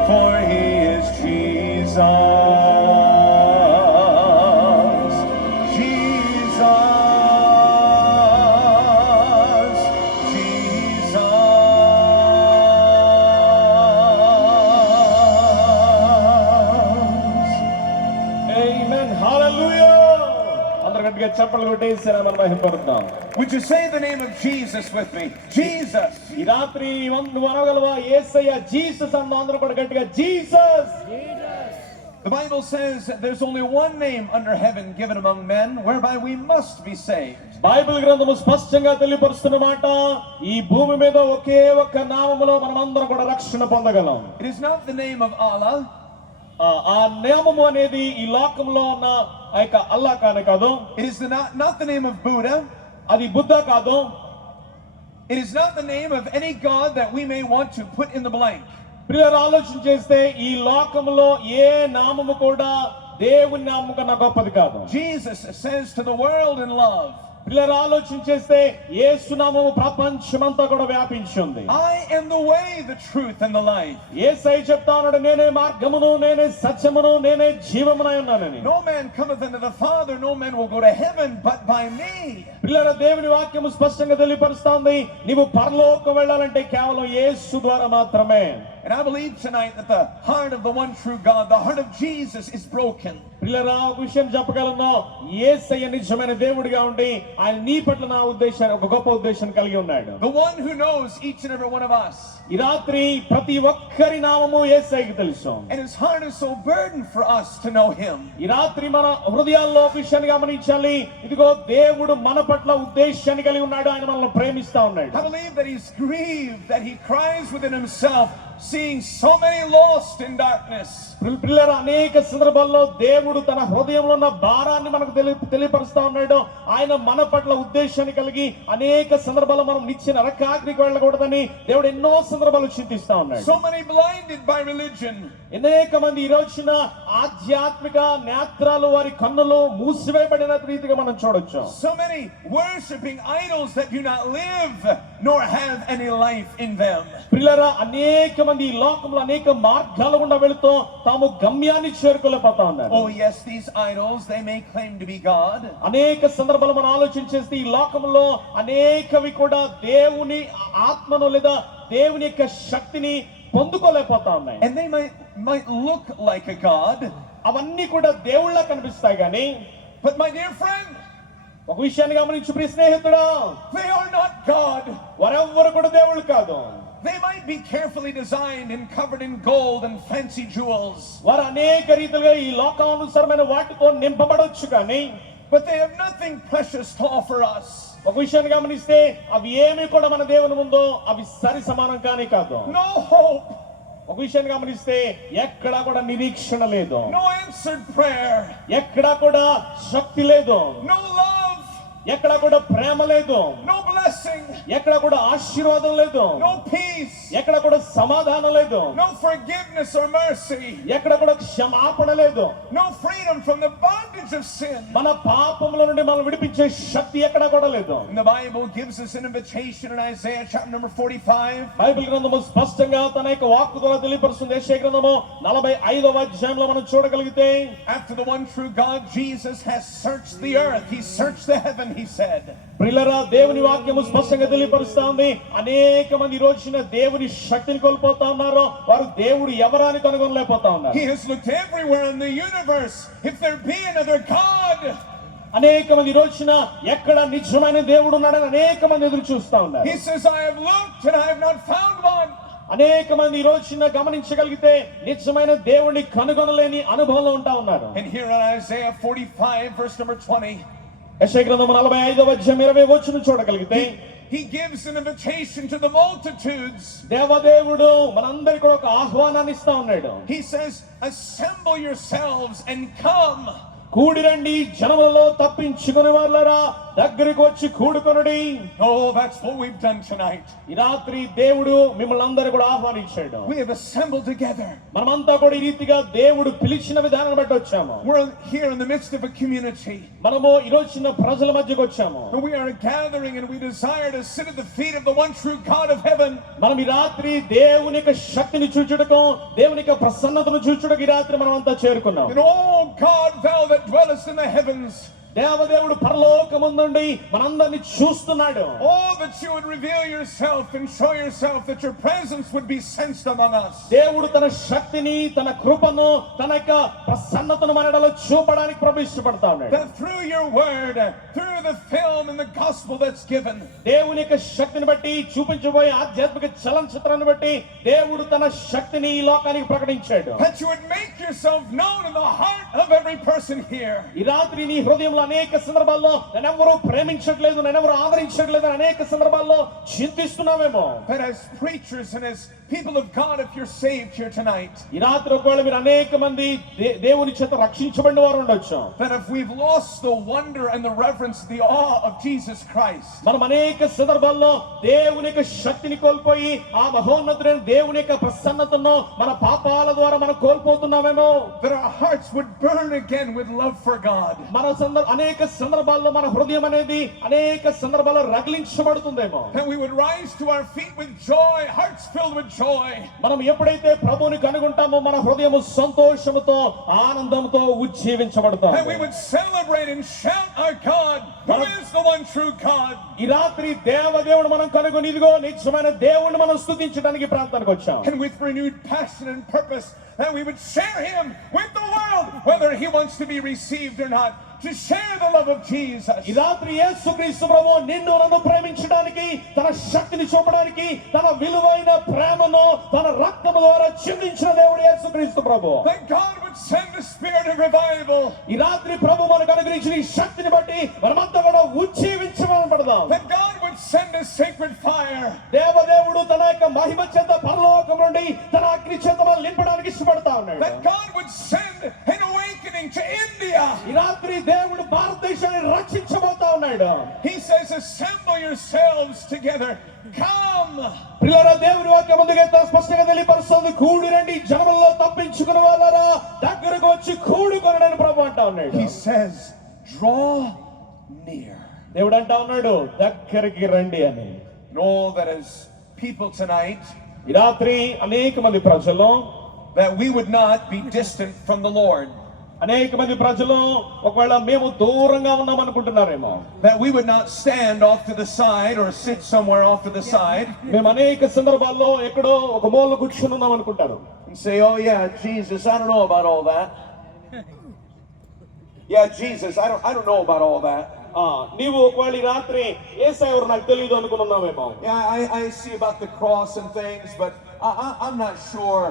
For He is Jesus. Jesus. Jesus. Amen. Hallelujah. అందరూ గట్టిగా చప్పట్లు కొట్టేసి మనం మహిమపడుతున్నాం. Would you say the name of Jesus with me? Jesus. ఈ రాత్రి నువ్వు అనగలవా యేసయ్య Jesus అన్న అందరూ కూడా గట్టిగా Jesus. The Bible says that there's only one name under heaven given among men whereby we must be saved. Bible గ్రంథము స్పష్టంగా తెలియపరుస్తున్న మాట, ఈ భూమి మీద ఒకే ఒక్క నామములో మనమందరం కూడా రక్షణ పొందగలం. It is not the name of Allah. ఆ నామము అనేది ఈ లోకంలో ఉన్న ఆ యొక్క అల్లా కాదు. It is not the name of Buddha. అది బుద్ధ కాదు. It is not the name of any god that we may want to put in the blank. ప్రియులారా, ఆలోచన చేస్తే ఈ లోకములో ఏ నామము కూడా దేవుని నామము కన్నా గొప్పది కాదు. Jesus says to the world in love, పిల్లలు ఆలోచన చేస్తే యేసు నామము ప్రపంచమంతా కూడా వ్యాపించింది. I am the way, the truth and the life. యేసయ్య చెప్తా ఉన్నాడు, నేనే మార్గమును, నేనే సత్యమును, నేనే జీవమునై ఉన్నానని. No man cometh unto the Father, no man will go to heaven but by me. పిల్లల దేవుని వాక్యము స్పష్టంగా తెలియపరుస్తోంది, నీవు పరలోకం వెళ్ళాలంటే కేవలం యేసు ద్వారా మాత్రమే. And I believe tonight that the heart of the one true God, the heart of Jesus is broken. పిల్లరా, ఒక విషయం చెప్పగలను, యేసయ్య నిజమైన దేవుడిగా ఉండి ఆయన నీ పట్ల నా ఉద్దేశాన్ని ఒక గొప్ప ఉద్దేశం కలిగి ఉన్నాడు. The one who knows each and every one of us. ఈ రాత్రి ప్రతి ఒక్కరి నామము యేసయ్యకి తెలుసు. And his heart is so burdened for us to know him. ఈ రాత్రి మన హృదయాల్లో ఒక విషయాన్ని గమనించాలి, ఇదిగో దేవుడు మన పట్ల ఉద్దేశాన్ని కలిగి ఉన్నాడు, ఆయన మనల్ని ప్రేమిస్తా ఉన్నాడు. I believe that he's grieved, that he cries within himself, seeing so many lost in darkness. పిల్లల అనేక సందర్భాల్లో దేవుడు తన హృదయంలో ఉన్న భారాన్ని మనకు తెలియపరుస్తా ఉన్నాడు. ఆయన మన పట్ల ఉద్దేశాన్ని కలిగి అనేక సందర్భాల్లో మనం నిత్య నరకాగ్నికి వెళ్ళకూడదని దేవుడు ఎన్నో సందర్భాలు చింతిస్తా ఉన్నాడు. So many blinded by religion. అనేక మంది ఈ రోజున ఆధ్యాత్మిక నేత్రాలు వారి కన్నులు మూసివేయబడిన రీతిగా మనం చూడొచ్చు. So many worshiping idols that do not live nor have any life in them. పిల్లరా అనేక మంది ఈ లోకంలో అనేక మార్గాల గుండా వెళుతూ తాము గమ్యాన్ని చేరుకోలేకపోతా ఉన్నారు. Oh yes, these idols, they may claim to be God. అనేక సందర్భాలు మనం ఆలోచించేస్తే ఈ లోకంలో అనేకవి కూడా దేవుని ఆత్మను లేదా దేవుని యొక్క శక్తిని పొందుకోలేకపోతా ఉన్నాయి. And they might look like a God. అవన్నీ కూడా దేవుళ్ళ కనిపిస్తాయి కానీ, But my dear friend, ఒక విషయాన్ని గమనించు ప్రియ స్నేహితుడా, they are not God. వారెవ్వరు కూడా దేవుళ్ళు కాదు. They might be carefully designed and covered in gold and fancy jewels. వారు అనేక రీతిగా ఈ లోకానుసారమైన వాటితో నింపబడొచ్చు కానీ, But they have nothing precious to offer us. ఒక విషయాన్ని గమనిస్తే అవి ఏమి కూడా మన దేవుని ముందు అవి సరి సమానం కానీ కాదు. No hope, ఒక విషయాన్ని గమనిస్తే ఎక్కడా కూడా నిరీక్షణ లేదు, no answered prayer, ఎక్కడా కూడా శక్తి లేదు, no love, ఎక్కడా కూడా ప్రేమ లేదు, no blessing, ఎక్కడా కూడా ఆశీర్వాదం లేదు, no peace, ఎక్కడ కూడా సమాధానం లేదు, no forgiveness or mercy, ఎక్కడ కూడా క్షమాపణ లేదు, no freedom from the bondage of sin. మన పాపముల నుండి మనం విడిపించే శక్తి ఎక్కడా కూడా లేదు. And the Bible gives us an invitation in Isaiah chapter number 45. Bible గ్రంథము స్పష్టంగా తన యొక్క వాక్కు ద్వారా తెలియపరుస్తుంది. యెషయా గ్రంథము 45వ అధ్యాయంలో మనం చూడగలిగితే, After the one true God, Jesus has searched the earth. He searched the heaven, he said. ప్రియులారా, దేవుని వాక్యము స్పష్టంగా తెలియపరుస్తా ఉంది. అనేక మంది ఈ రోజున దేవుని శక్తిని కోల్పోతా ఉన్నారు. వారు దేవుడు ఎవరాని కనుగొనలేకపోతా ఉన్నారు. He has looked everywhere in the universe. If there be another God, అనేక మంది ఈ రోజున ఎక్కడ నిజమైన దేవుడు ఉన్నాడని అనేక మంది ఎదురు చూస్తా ఉన్నారు. he says, I have looked and I have not found one. అనేక మంది ఈ రోజున గమనించగలిగితే నిజమైన దేవుడిని కనుగొనలేని అనుభవంలో ఉంటా ఉన్నారు. And here in Isaiah 45 verse number 20, యెషయా గ్రంథము 45వ అధ్యాయం 20వ వచనం చూడగలిగితే, he gives an invitation to the multitudes. దేవదేవుడు మనందరికీ కూడా ఒక ఆహ్వానాన్ని ఇస్తా ఉన్నాడు. He says, assemble yourselves and come. కూడి రండి, జనములలో తప్పించుకుని వాళ్ళరా దగ్గరికి వచ్చి కూడుకొనుడి. Oh, that's what we've done tonight. ఈ రాత్రి దేవుడు మిమ్మల్ని అందరూ కూడా ఆహ్వానించాడు. We have assembled together. మనమంతా కూడా ఈ రీతిగా దేవుడు పిలిచిన విధానం బట్టి వచ్చాము. We're here in the midst of a community. మనము ఈ రోజు చిన్న ప్రజల మధ్యకు వచ్చాము. And we are gathering and we desire to sit at the feet of the one true God of heaven. మనం ఈ రాత్రి దేవుని యొక్క శక్తిని చూచుటకు, దేవుని యొక్క ప్రసన్నతను చూచుటకు ఈ రాత్రి మనం అంతా చేరుకున్నాం. And oh God, thou that dwellest in the heavens, దేవదేవుడు పరలోకమందుండి మనందరినీ చూస్తున్నాడు. oh, that you would reveal yourself and show yourself, that your presence would be sensed among us. దేవుడు తన శక్తిని, తన కృపను, తన యొక్క ప్రసన్నతను మనలో చూపడానికి ప్రవేశపడతా ఉన్నాడు. That through your word, through the film and the gospel that's given, దేవుని యొక్క శక్తిని బట్టి, చూపించబోయే ఆధ్యాత్మిక చలనచిత్రాన్ని బట్టి దేవుడు తన శక్తిని ఈ లోకానికి ప్రకటించాడు. that you would make yourself known in the heart of every person here. ఈ రాత్రి నీ హృదయంలో అనేక సందర్భాల్లో నన్నెవరూ ప్రేమించట్లేదు, నన్నెవరూ ఆదరించట్లేదు, అనేక సందర్భాల్లో చింతిస్తున్నామేమో. That as preachers and as people of God, if you're saved here tonight, ఈ రాత్రి ఒకవేళ మీరు అనేక మంది దేవుని చేత రక్షించబడిన వారు ఉండొచ్చు. that if we've lost the wonder and the reverence, the awe of Jesus Christ, మనం అనేక సందర్భాల్లో దేవుని యొక్క శక్తిని కోల్పోయి ఆ మహోన్నతుడైన దేవుని యొక్క ప్రసన్నతను మన పాపాల ద్వారా మనం కోల్పోతున్నామేమో. that our hearts would burn again with love for God. మన అనేక సందర్భాల్లో మన హృదయం అనేది అనేక సందర్భాల్లో రగిలించబడుతుందేమో. And we would rise to our feet with joy, hearts filled with joy. మనం ఎప్పుడైతే ప్రభువుని కనుగొంటామో మన హృదయము సంతోషముతో, ఆనందంతో ఉజ్జీవించబడతాం. And we would celebrate and shout our God, who is the one true God. ఈ రాత్రి దేవదేవుడు మనం కనుగొని ఇదిగో నిజమైన దేవుడిని మనం స్తుతించడానికి ప్రాంతానికి వచ్చాం. And with renewed passion and purpose, that we would share him with the world, whether he wants to be received or not. To share the love of Jesus. ఈ రాత్రి యేసుక్రీస్తు ప్రభువు నిన్ను నన్ను ప్రేమించడానికి, తన శక్తిని చూపడానికి, తన విలువైన ప్రేమను తన రక్తము ద్వారా చిందించిన దేవుడు యేసుక్రీస్తు ప్రభువు. That God would send a spirit of revival. ఈ రాత్రి ప్రభు మనకు అనుగ్రహించిన ఈ శక్తిని బట్టి మనమంతా కూడా ఉజ్జీవించబడదాం. That God would would send a sacred fire. దేవదేవుడు తన యొక్క మహిమ చేత పరలోకం నుండి తన అగ్ని చేత మనల్ని నింపడానికి ఇష్టపడతా ఉన్నాడు. That God would send an awakening to India. ఈ రాత్రి దేవుడు భారతదేశాన్ని రక్షించబోతా ఉన్నాడు. He says, assemble yourselves together. Come. ప్రియులారా, దేవుని వాక్యం ముందుగా స్పష్టంగా తెలియపరుస్తుంది. కూడి రండి, జనములలో తప్పించుకున్న వాళ్ళారా దగ్గరకు వచ్చి కూడుకొనని ప్రభు అంటా ఉన్నాడు. He says, draw near. దేవుడు అంటా ఉన్నాడు, దగ్గరికి రండి అని. Know that as people tonight, ఈ రాత్రి అనేక మంది ప్రజలు that we would not be distant from the Lord. అనేక మంది ప్రజలు ఒకవేళ మేము దూరంగా ఉన్నాం అనుకుంటున్నారేమో. That we would not stand off to the side or sit somewhere off to the side మేము అనేక సందర్భాల్లో ఎక్కడో ఒక మూల కూర్చుని ఉన్నాం అనుకుంటారు. and say, oh yeah, Jesus, I don't know about all that. Yeah, Jesus, I don't know about all that. నీవు ఒకవేళ ఈ రాత్రి యేసయ్య ఎవరు నాకు తెలియదు అనుకున్నావేమో. Yeah, I see about the cross and things, but I'm not sure.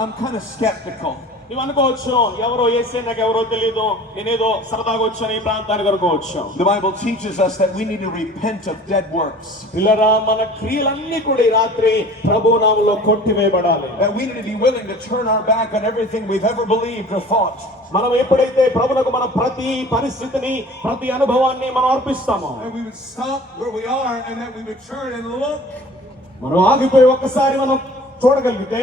I'm kind of skeptical. నువ్వు అనుకోవచ్చు, ఎవరో యేసయ్య నాకు ఎవరో తెలియదు, నేనేదో సరదాగా వచ్చాను ఈ ప్రాంతానికి అనుకోవచ్చు. The Bible teaches us that we need to repent of dead works. పిల్లరా, మన క్రియలన్నీ కూడా ఈ రాత్రి ప్రభువు నామములో కొట్టివేయబడాలి. That we need to be willing to turn our back on everything we've ever believed or thought. మనం ఎప్పుడైతే ప్రభువుకు మన ప్రతి పరిస్థితిని, ప్రతి అనుభవాన్ని మనం అర్పిస్తామో, And we would stop where we are and that we would turn and look. మనం ఆగిపోయి ఒక్కసారి మనం చూడగలిగితే,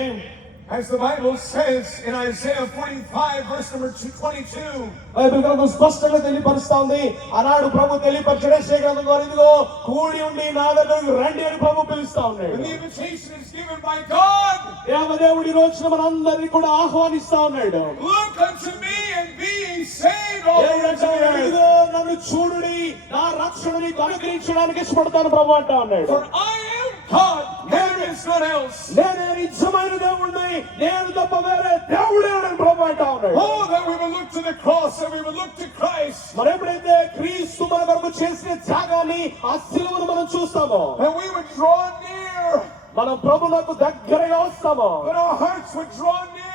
As the Bible says in Isaiah 45 verse number 22. Bible గ్రంథం స్పష్టంగా తెలియపరుస్తా ఉంది. ఆనాడు ప్రభు తెలియపరచడే గ్రంథం ద్వారా ఇదిగో కూడి ఉండి నా దగ్గరకు రండి అని ప్రభు పిలుస్తా ఉన్నాడు. And the invitation is given by God. దేవదేవుడు ఈ రోజున మనందరినీ కూడా ఆహ్వానిస్తా ఉన్నాడు. Look unto me and be ye saved, all దేవుడు the అంటాడు, earth. ఇదిగో నన్ను చూడుడి, నా రక్షణ మీకు అనుగ్రహించడానికి ఇష్టపడతాను ప్రభు అంటా ఉన్నాడు. For I am God, there is none else. నేనే నిజమైన దేవుడిని, నేను తప్ప వేరే దేవుడే అని ప్రభు అంటా ఉన్నాడు. Oh, that we would look to the cross and we would look to Christ. మరి ఎప్పుడైతే క్రీస్తు మన కొరకు చేసిన త్యాగాన్ని, ఆ సిలువను మనం చూస్తామో, And we would draw near. మనం ప్రభువుకు దగ్గరగా వస్తామో, That our hearts would draw near.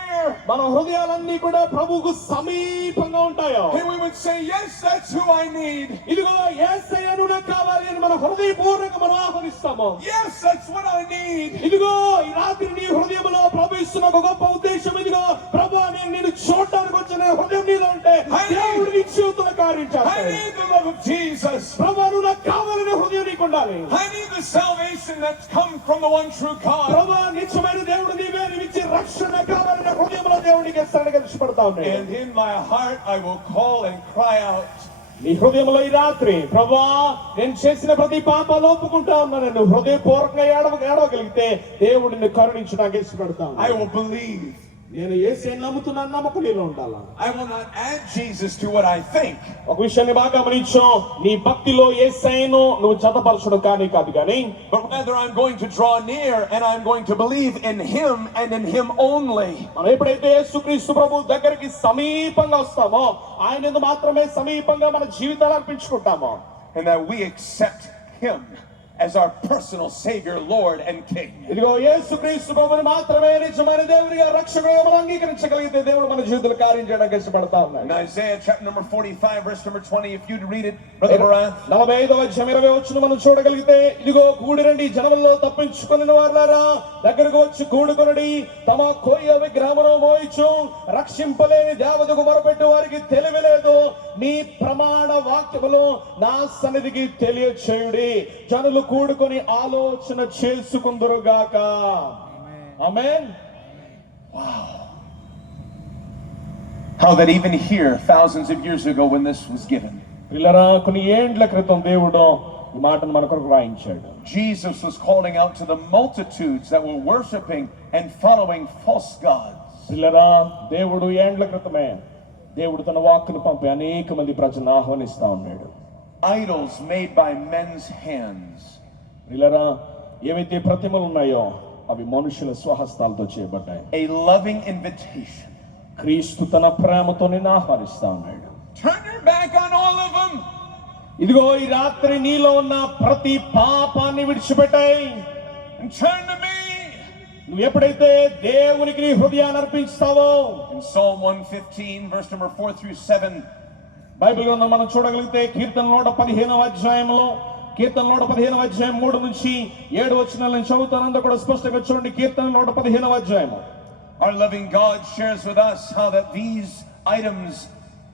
మన హృదయాలన్నీ కూడా ప్రభువుకు సమీపంగా ఉంటాయో, And we would say, yes, that's who I need. ఇదిగో యేసయ్యను నాకు కావాలి అని మన హృదయపూర్వకంగా మనం ఆహ్వానిస్తాము. Yes, that's what I need. ఇదిగో ఈ రాత్రి నీ హృదయంలో ప్రభు ఇస్తున్న ఒక గొప్ప ఉద్దేశం, ఇదిగో ప్రభు నేను చూడటానికి వచ్చిన హృదయం నీలో ఉంటే దేవుడు నీ జీవితంలో కార్యం I చేస్తాడు. need the love of Jesus. ప్రభు నువ్వు నాకు కావాలనే హృదయం నీకు ఉండాలి. I need the salvation that's come from the one true God. ప్రభు నిజమైన దేవుడు నీవే, నీవిచ్చే రక్షణ కావాలనే హృదయంలో దేవుడికి ఇస్తాడని ఇష్టపడతా ఉన్నాడు. And in my heart I will call and cry out. నీ హృదయంలో ఈ రాత్రి ప్రభా నేను చేసిన ప్రతి పాపాలు ఒప్పుకుంటా ఉన్నాను, నువ్వు హృదయపూర్వకంగా ఏడవగలిగితే దేవుడిని కరుణించడానికి ఇష్టపడతాను. I will believe. నేను యేసయ్యను నమ్ముతున్నాను, నమ్మకం నీలో ఉండాలా. I will not add Jesus to what I think. ఒక విషయాన్ని బాగా గమనించు, నీ భక్తిలో యేసయ్యను నువ్వు జతపరచడం కానీ కాదు, కానీ But rather I'm going to draw near and I'm going to believe in Him and in Him only. మనం ఎప్పుడైతే యేసుక్రీస్తు ప్రభు దగ్గరికి సమీపంగా వస్తామో, ఆయన మాత్రమే సమీపంగా మన జీవితాలు అర్పించుకుంటామో, And that we accept Him as our personal Savior, Lord and King. ఇదిగో యేసుక్రీస్తు ప్రభువుని మాత్రమే నిజమైన దేవునిగా రక్షకుడిగా మనం అంగీకరించగలిగితే దేవుడు మన జీవితంలో కార్యం చేయడానికి ఇష్టపడతా ఉన్నాడు. In Isaiah chapter number 45 verse number 20, if you'd read it, Brother Barath. 45:20 మనం చూడగలిగితే, ఇదిగో కూడిరండి, జనములలో తప్పించుకుని వారులారా దగ్గరకు వచ్చి కూడుకొనడి, తమ కోయ విగ్రహమును మోయిచు రక్షింపలేని దేవతకు మొరపెట్టు వారికి తెలియలేదు, నీ ప్రమాణ వాక్యములు నా సన్నిధికి తెలియచేయుడి, జనులు కూడుకొని ఆలోచన చేసుకుందురుగాక. ఆమేన్. How that even here, thousands of years ago when this was given, పిల్లరా, కొన్ని ఏండ్ల క్రితం దేవుడు ఈ మాటను మన కొరకు రాయించాడు. Jesus was calling out to the multitudes that were worshiping and following false gods. పిల్లరా, దేవుడు ఏండ్ల క్రితమే దేవుడు తన వాక్కును పంపి అనేక మంది ప్రజలను ఆహ్వానిస్తా ఉన్నాడు. Idols made by men's hands. పిల్లరా, ఏవైతే ప్రతిమలు ఉన్నాయో అవి మనుషుల స్వహస్తాలతో చేయబడ్డాయి. A loving invitation. క్రీస్తు తన ప్రేమతో నిన్ను ఆహ్వానిస్తా ఉన్నాడు. Turn your back on all of them. ఇదిగో ఈ రాత్రి నీలో ఉన్న ప్రతి పాపాన్ని విడిచిపెట్టాయి, And turn to me. నువ్వు ఎప్పుడైతే దేవునికి నీ హృదయాన్ని అర్పిస్తావో, In Psalm 115 verse number 4 through 7, Bible గ్రంథం మనం చూడగలిగితే కీర్తన 115వ అధ్యాయంలో కీర్తన 115వ అధ్యాయం 3 నుంచి 7 వచనాలను చదువుతాను. అంతా కూడా స్పష్టంగా చూడండి. కీర్తన 115వ అధ్యాయము. Our loving God shares with us how that these items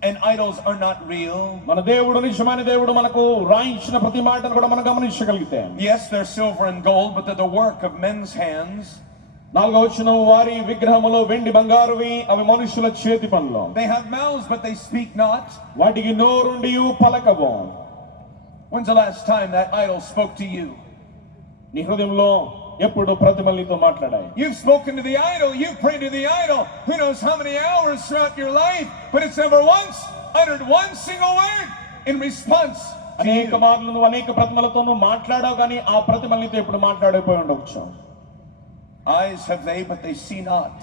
and idols are not real. మన దేవుడు నిజమైన దేవుడు. మనకు రాయించిన ప్రతి మాటను కూడా మనం గమనించగలిగితే, Yes, they're silver and gold, but they're the work of men's hands. 4వ వచనం, వారి విగ్రహములో వెండి బంగారువి, అవి మనుషుల చేతి పనులు. They have mouths, but they speak not. వాటికి నోరుండియు పలకవు. When's the last time that idol spoke to you? నీ హృదయంలో ఎప్పుడు ప్రతిమలు నీతో మాట్లాడాయి? You've spoken to the idol, you've prayed to the idol, who knows how many hours throughout your life, but it's never once uttered one single word in response to అనేక you. మార్లు నువ్వు అనేక ప్రతిమలతో నువ్వు మాట్లాడావు, కానీ ఆ ప్రతిమలు నీతో ఎప్పుడు మాట్లాడిపోయి ఉండవచ్చు. Eyes have they, but they see not.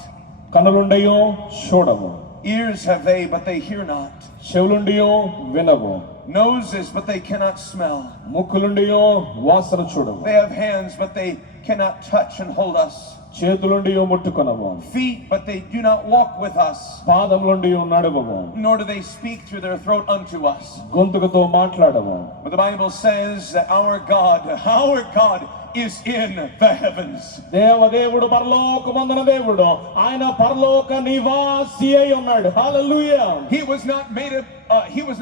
కన్నులుండయో చూడవు. Ears have they, but they hear not. చెవులుండియో వినవు. Noses, but they cannot smell. ముక్కులుండియో వాసన చూడవు. They have hands, but they cannot touch and hold us. చేతులుండియో ముట్టుకొనవు. Feet, but they do not walk with us. పాదములుండియో నడవవు. Nor do they speak through their throat unto us. గొంతుకతో మాట్లాడవు. But the Bible says that our God is in the heavens. దేవుడు పరలోకమందున దేవుడు. ఆయన పరలోక నివాసి అయి ఉన్నాడు. హల్లెలూయా. He was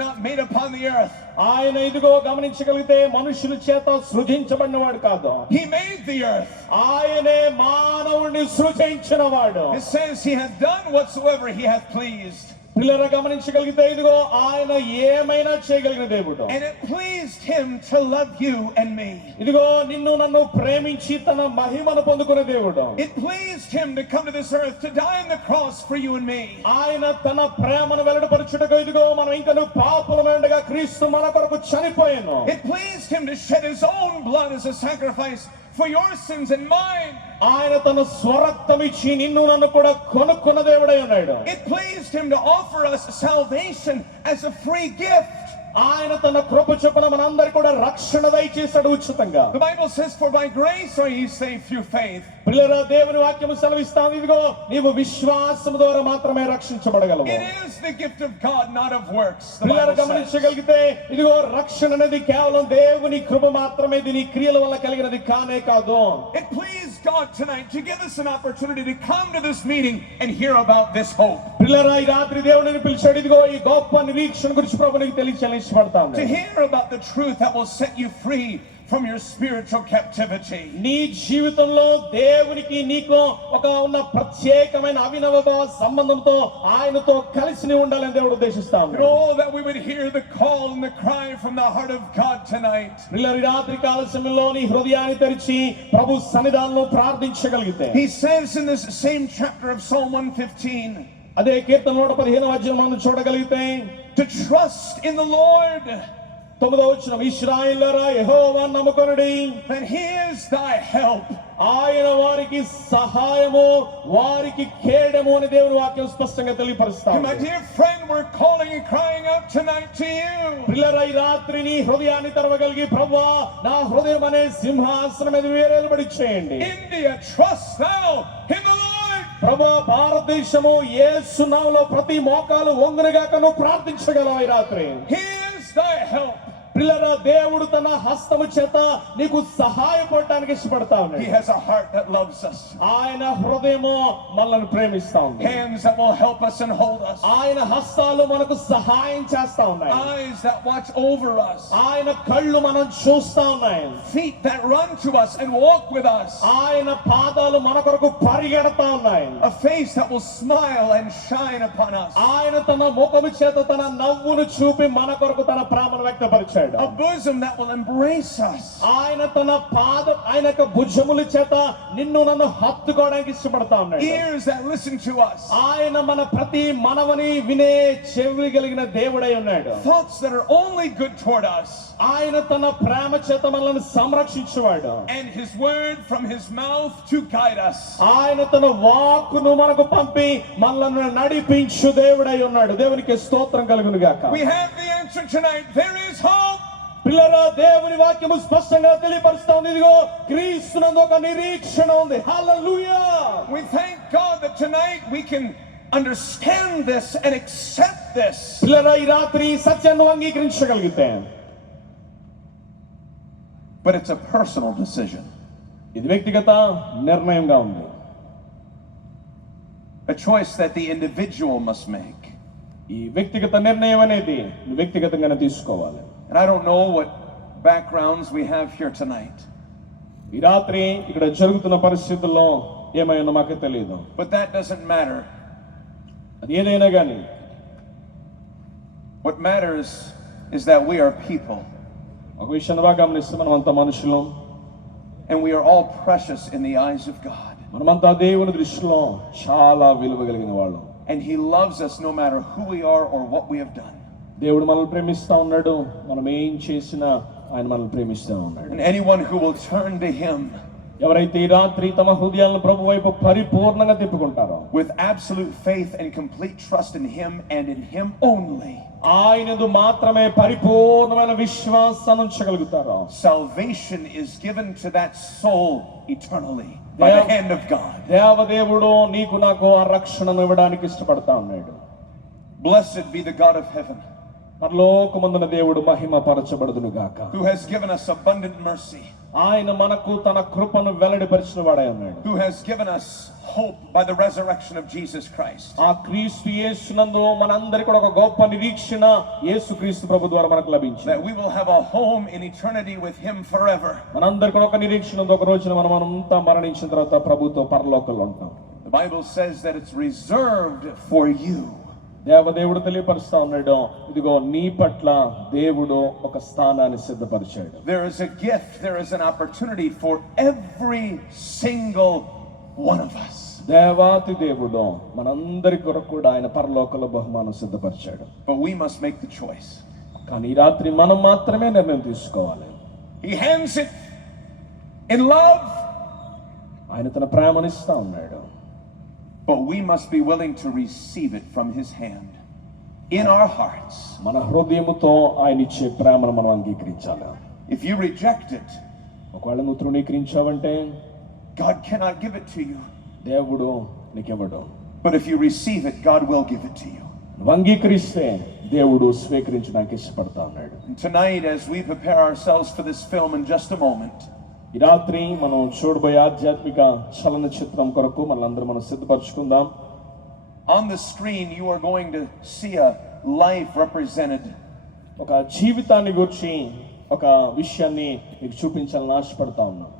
not made upon the earth. ఆయన ఇదిగో గమనించగలిగితే మనుషుల చేత సృజించబడినవాడు కాదు. He made the earth. ఆయనే మానవుడిని సృజించినవాడు. It says he hath done whatsoever he hath pleased. పిల్లలు గమనించగలిగితే ఇదిగో ఆయన ఏమైనా చేయగలిగిన దేవుడు. And it pleased him to love you and me. ఇదిగో నిన్ను నన్ను ప్రేమించి తన మహిమను పొందుకునే దేవుడు. It pleased him to come to this earth to die on the cross for you and me. ఆయన తన ప్రేమను వెల్లడిపరచుటకు ఇదిగో మనం ఇంకను పాపులమైనగా క్రీస్తు మన కొరకు చనిపోయాను. It pleased him to shed his own blood as a sacrifice for your sins and mine. ఆయన తన స్వరక్తం ఇచ్చి నిన్ను నన్ను కూడా కొనుక్కున్న దేవుడై ఉన్నాడు. It pleased him to offer us salvation as a free gift. ఆయన తన కృప చొప్పున మనందరికీ కూడా రక్షణ దయచేశాడు ఉచితంగా. The Bible says, for by grace are ye saved through faith. ప్రియులారా, దేవుని వాక్యము సెలవిస్తాం ఇదిగో నీవు విశ్వాసము ద్వారా మాత్రమే రక్షించబడగలవు. It is the gift of God, not of works. The ప్రియులారా, Bible says. గమనించగలిగితే ఇదిగో రక్షణ అనేది కేవలం దేవుని కృప మాత్రమే, దీని క్రియల వల్ల కలిగినది కానే కాదు. It pleased God tonight to give us an opportunity to come to this meeting and hear about this hope. ప్రియులారా, ఈ రాత్రి దేవుడిని పిలిచాడు ఇదిగో ఈ గొప్ప నిరీక్షణ గురించి ప్రభునికి తెలియచేయనిష్టపడతాం. To hear about the truth that will set you free from your spiritual captivity. నీ జీవితంలో దేవునికి నీకు ఒక ఉన్న ప్రత్యేకమైన అవినవ సంబంధంతో ఆయనతో కలిసి ఉండాలని దేవుడు ఉద్దేశిస్తాడు. And oh, that we would hear the call and the cry from the heart of God tonight. ప్రియులారా, ఈ రాత్రి కాల సమయంలో నీ హృదయాన్ని తెరిచి ప్రభు సన్నిధానంలో ప్రార్థించగలిగితే, He says in this same chapter of Psalm 115, అదే కీర్తన 115వ అధ్యాయం మనం చూడగలిగితే, to trust in the Lord, 9వ వచనం, ఇశ్రాయేలులారా యెహోవాను నమ్ముకొనుడి, that He is thy help. ఆయన వారికి సహాయము వారికి కేడము అని దేవుని వాక్యం స్పష్టంగా తెలియపరుస్తాడు. And my dear friend, we're calling and crying out tonight to you. ప్రియులారా, ఈ రాత్రి నీ హృదయాన్ని తెరవగలిగి ప్రభువా నా హృదయం అనే సింహాసనం మీద వేరేలుబడి చేయండి. India, trust thou in the Lord. ప్రభువా, భారతదేశము యేసు నామములో ప్రతి మోకాలు వంగునగాక నువ్వు ప్రార్థించగలవు ఈ రాత్రి. He is thy help. ప్రియులారా, దేవుడు తన హస్తము చేత నీకు సహాయపడటానికి ఇష్టపడతా ఉన్నాడు. He has a heart that loves us. ఆయన హృదయము మనల్ని ప్రేమిస్తా ఉంది. Hands that will help us and hold us. ఆయన హస్తాలు మనకు సహాయం చేస్తా ఉన్నాయి. Eyes that watch over us. ఆయన కళ్ళు మనం చూస్తా ఉన్నాయి. Feet that run to us and walk with us. ఆయన పాదాలు మన కొరకు పరిగెడతా ఉన్నాయి. A face that will smile and shine upon us. ఆయన తన ముఖము చేత తన నవ్వును చూపి మన కొరకు తన ప్రేమను వ్యక్తపరిచాడు. A bosom that will embrace us. ఆయన తన ఆయన యొక్క భుజముల చేత నిన్ను నన్ను హత్తుకోవడానికి ఇష్టపడతా ఉన్నాడు. Ears that listen to us. ఆయన మన ప్రతి మనవని వినే చెవి కలిగిన దేవుడై ఉన్నాడు. Thoughts that are only good toward us. ఆయన తన ప్రేమ చేత మనల్ని సంరక్షించేవాడు. And His word from His mouth to guide us. ఆయన తన వాక్కును మనకు పంపి మనల్ని నడిపించు దేవుడై ఉన్నాడు. దేవునికి స్తోత్రం కలుగును గాక. We have the answer tonight. There is hope. పిల్లరా, దేవుని వాక్యము స్పష్టంగా తెలియపరుస్తోంది ఇదిగో క్రీస్తునందు ఒక నిరీక్షణ ఉంది. హల్లెలూయా. We thank God that tonight we can understand this and accept this. పిల్లరా, ఈ రాత్రి సత్యాన్ని అంగీకరించగలిగితే but it's a personal decision. ఇది వ్యక్తిగత నిర్ణయంగా ఉంది. A choice that the individual must make. ఈ వ్యక్తిగత నిర్ణయం అనేది నువ్వు వ్యక్తిగతంగానే తీసుకోవాలి. And I don't know what backgrounds we have here tonight, ఈ రాత్రి ఇక్కడ జరుగుతున్న పరిస్థితుల్లో ఏమైనా మాకు తెలియదు. but that doesn't matter. అది ఏదైనా కానీ What matters is that we are people, ఒక విషయాన్ని బాగా గమనిస్తే మనం అంతా మనుషులం, and we are all precious in the eyes of God. మనమంతా దేవుని దృష్టిలో చాలా విలువ కలిగిన వాళ్ళం. And He loves us no matter who we are or what we have done. దేవుడు మనల్ని ప్రేమిస్తా ఉన్నాడు. మనం ఏం చేసినా ఆయన మనల్ని ప్రేమిస్తూ ఉన్నాడు. And anyone who will turn to Him ఎవరైతే ఈ రాత్రి తమ హృదయాలను ప్రభు వైపు పరిపూర్ణంగా తిప్పుకుంటారో, with absolute faith and complete trust in Him and in Him only, ఆయనదు మాత్రమే పరిపూర్ణమైన విశ్వాసాన్ని ఉంచగలుగుతారో, salvation is given to that soul eternally by the hand of God. దేవదేవుడు నీకు నాకు ఆ రక్షణను ఇవ్వడానికి ఇష్టపడతా ఉన్నాడు. Blessed be the God of heaven, పరలోకమందున దేవుడు మహిమ పరచబడును గాక, who has given us abundant mercy, ఆయన మనకు తన కృపను వెల్లడిపరిచిన వాడై ఉన్నాడు. who has given us hope by the resurrection of Jesus Christ. ఆ క్రీస్తు యేసునందు మనందరికీ కూడా ఒక గొప్ప నిరీక్షణ యేసుక్రీస్తు ప్రభు ద్వారా మనకు లభించింది. That we will have a home in eternity with Him forever. మనందరికీ కూడా ఒక నిరీక్షణ ఉంది. ఒక రోజున మనమంతా మరణించిన తర్వాత ప్రభుతో పరలోకంలో ఉంటాం. The Bible says that it's reserved for you. దేవదేవుడు తెలియపరుస్తా ఉన్నాడు, ఇదిగో నీ పట్ల దేవుడు ఒక స్థానాన్ని సిద్ధపరిచాడు. There is a gift, there is an opportunity for every single one of us. దేవాతి దేవుడు మనందరి కొరకు కూడా ఆయన పరలోకంలో బహుమానం సిద్ధపరిచాడు. But we must make the choice. కానీ ఈ రాత్రి మనం మాత్రమే నిర్ణయం తీసుకోవాలి. He hands it in love, ఆయన తన ప్రేమను ఇస్తా ఉన్నాడు. but we must be willing to receive it from His hand in our hearts. మన హృదయముతో ఆయన ఇచ్చే ప్రేమను మనం అంగీకరించాలి. If you reject it, ఒకవేళ నువ్వు తృణీకరించావంటే God cannot give it to you. దేవుడు నీకివ్వడు. But if you receive it, God will give it to you. నువ్వు అంగీకరిస్తే దేవుడు స్వీకరించడానికి ఇష్టపడతా ఉన్నాడు. And tonight, as we prepare ourselves for this film in just a moment, ఈ రాత్రి మనం చూడబోయే ఆధ్యాత్మిక చలనచిత్రం కొరకు మనందరం మనం సిద్ధపరచుకుందాం. on the screen you are going to see a life represented. ఒక జీవితాన్ని గురించి ఒక విషయాన్ని మీకు చూపించాలని ఆశపడతా ఉన్నాం.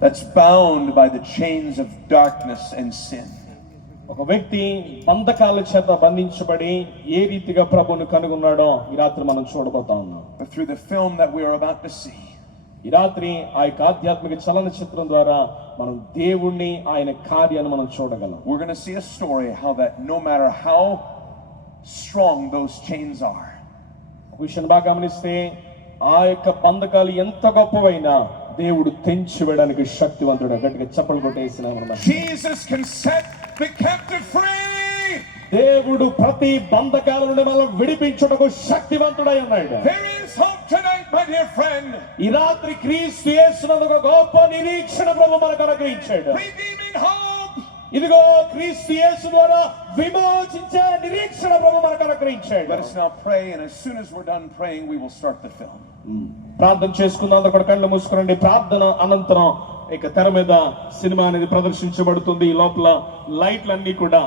That's bound by the chains of darkness and sin. ఒక వ్యక్తి బంధకాల చేత బంధించబడి ఏ రీతిగా ప్రభువును కనుగొన్నాడో ఈ రాత్రి మనం చూడబోతా ఉన్నాం. But through the film that we are about to see, ఈ రాత్రి ఆ యొక్క ఆధ్యాత్మిక చలనచిత్రం ద్వారా మనం దేవుణ్ణి ఆయన కార్యాన్ని మనం చూడగలం. we're going to see a story how that no matter how strong those chains are, ఒక విషయాన్ని బాగా గమనిస్తే ఆ యొక్క బంధకాలు ఎంత గొప్పవైనా దేవుడు తెంచి వేయడానికి శక్తివంతుడు. గట్టిగా చప్పలు కొట్టేసిన Jesus can set the captive free. దేవుడు ప్రతి బంధకాల నుండి మనం విడిపించుటకు శక్తివంతుడై ఉన్నాడు. There is hope tonight, my dear friend. ఈ రాత్రి క్రీస్తు యేసునందు ఒక గొప్ప నిరీక్షణ ప్రభు మనకు అనుగ్రహించాడు. Redeeming hope. ఇదిగో క్రీస్తు యేసు ద్వారా విమోచించే నిరీక్షణ ప్రభు మనకు అనుగ్రహించాడు. Let us now pray, and as soon as we're done praying, we will start the film. ప్రార్థన చేసుకుందాం. అందరూ కూడా కళ్ళు మూసుకోండి. ప్రార్థన అనంతరం ఇక తెర మీద సినిమా అనేది ప్రదర్శించబడుతుంది. ఈ లోపల లైట్లన్నీ కూడా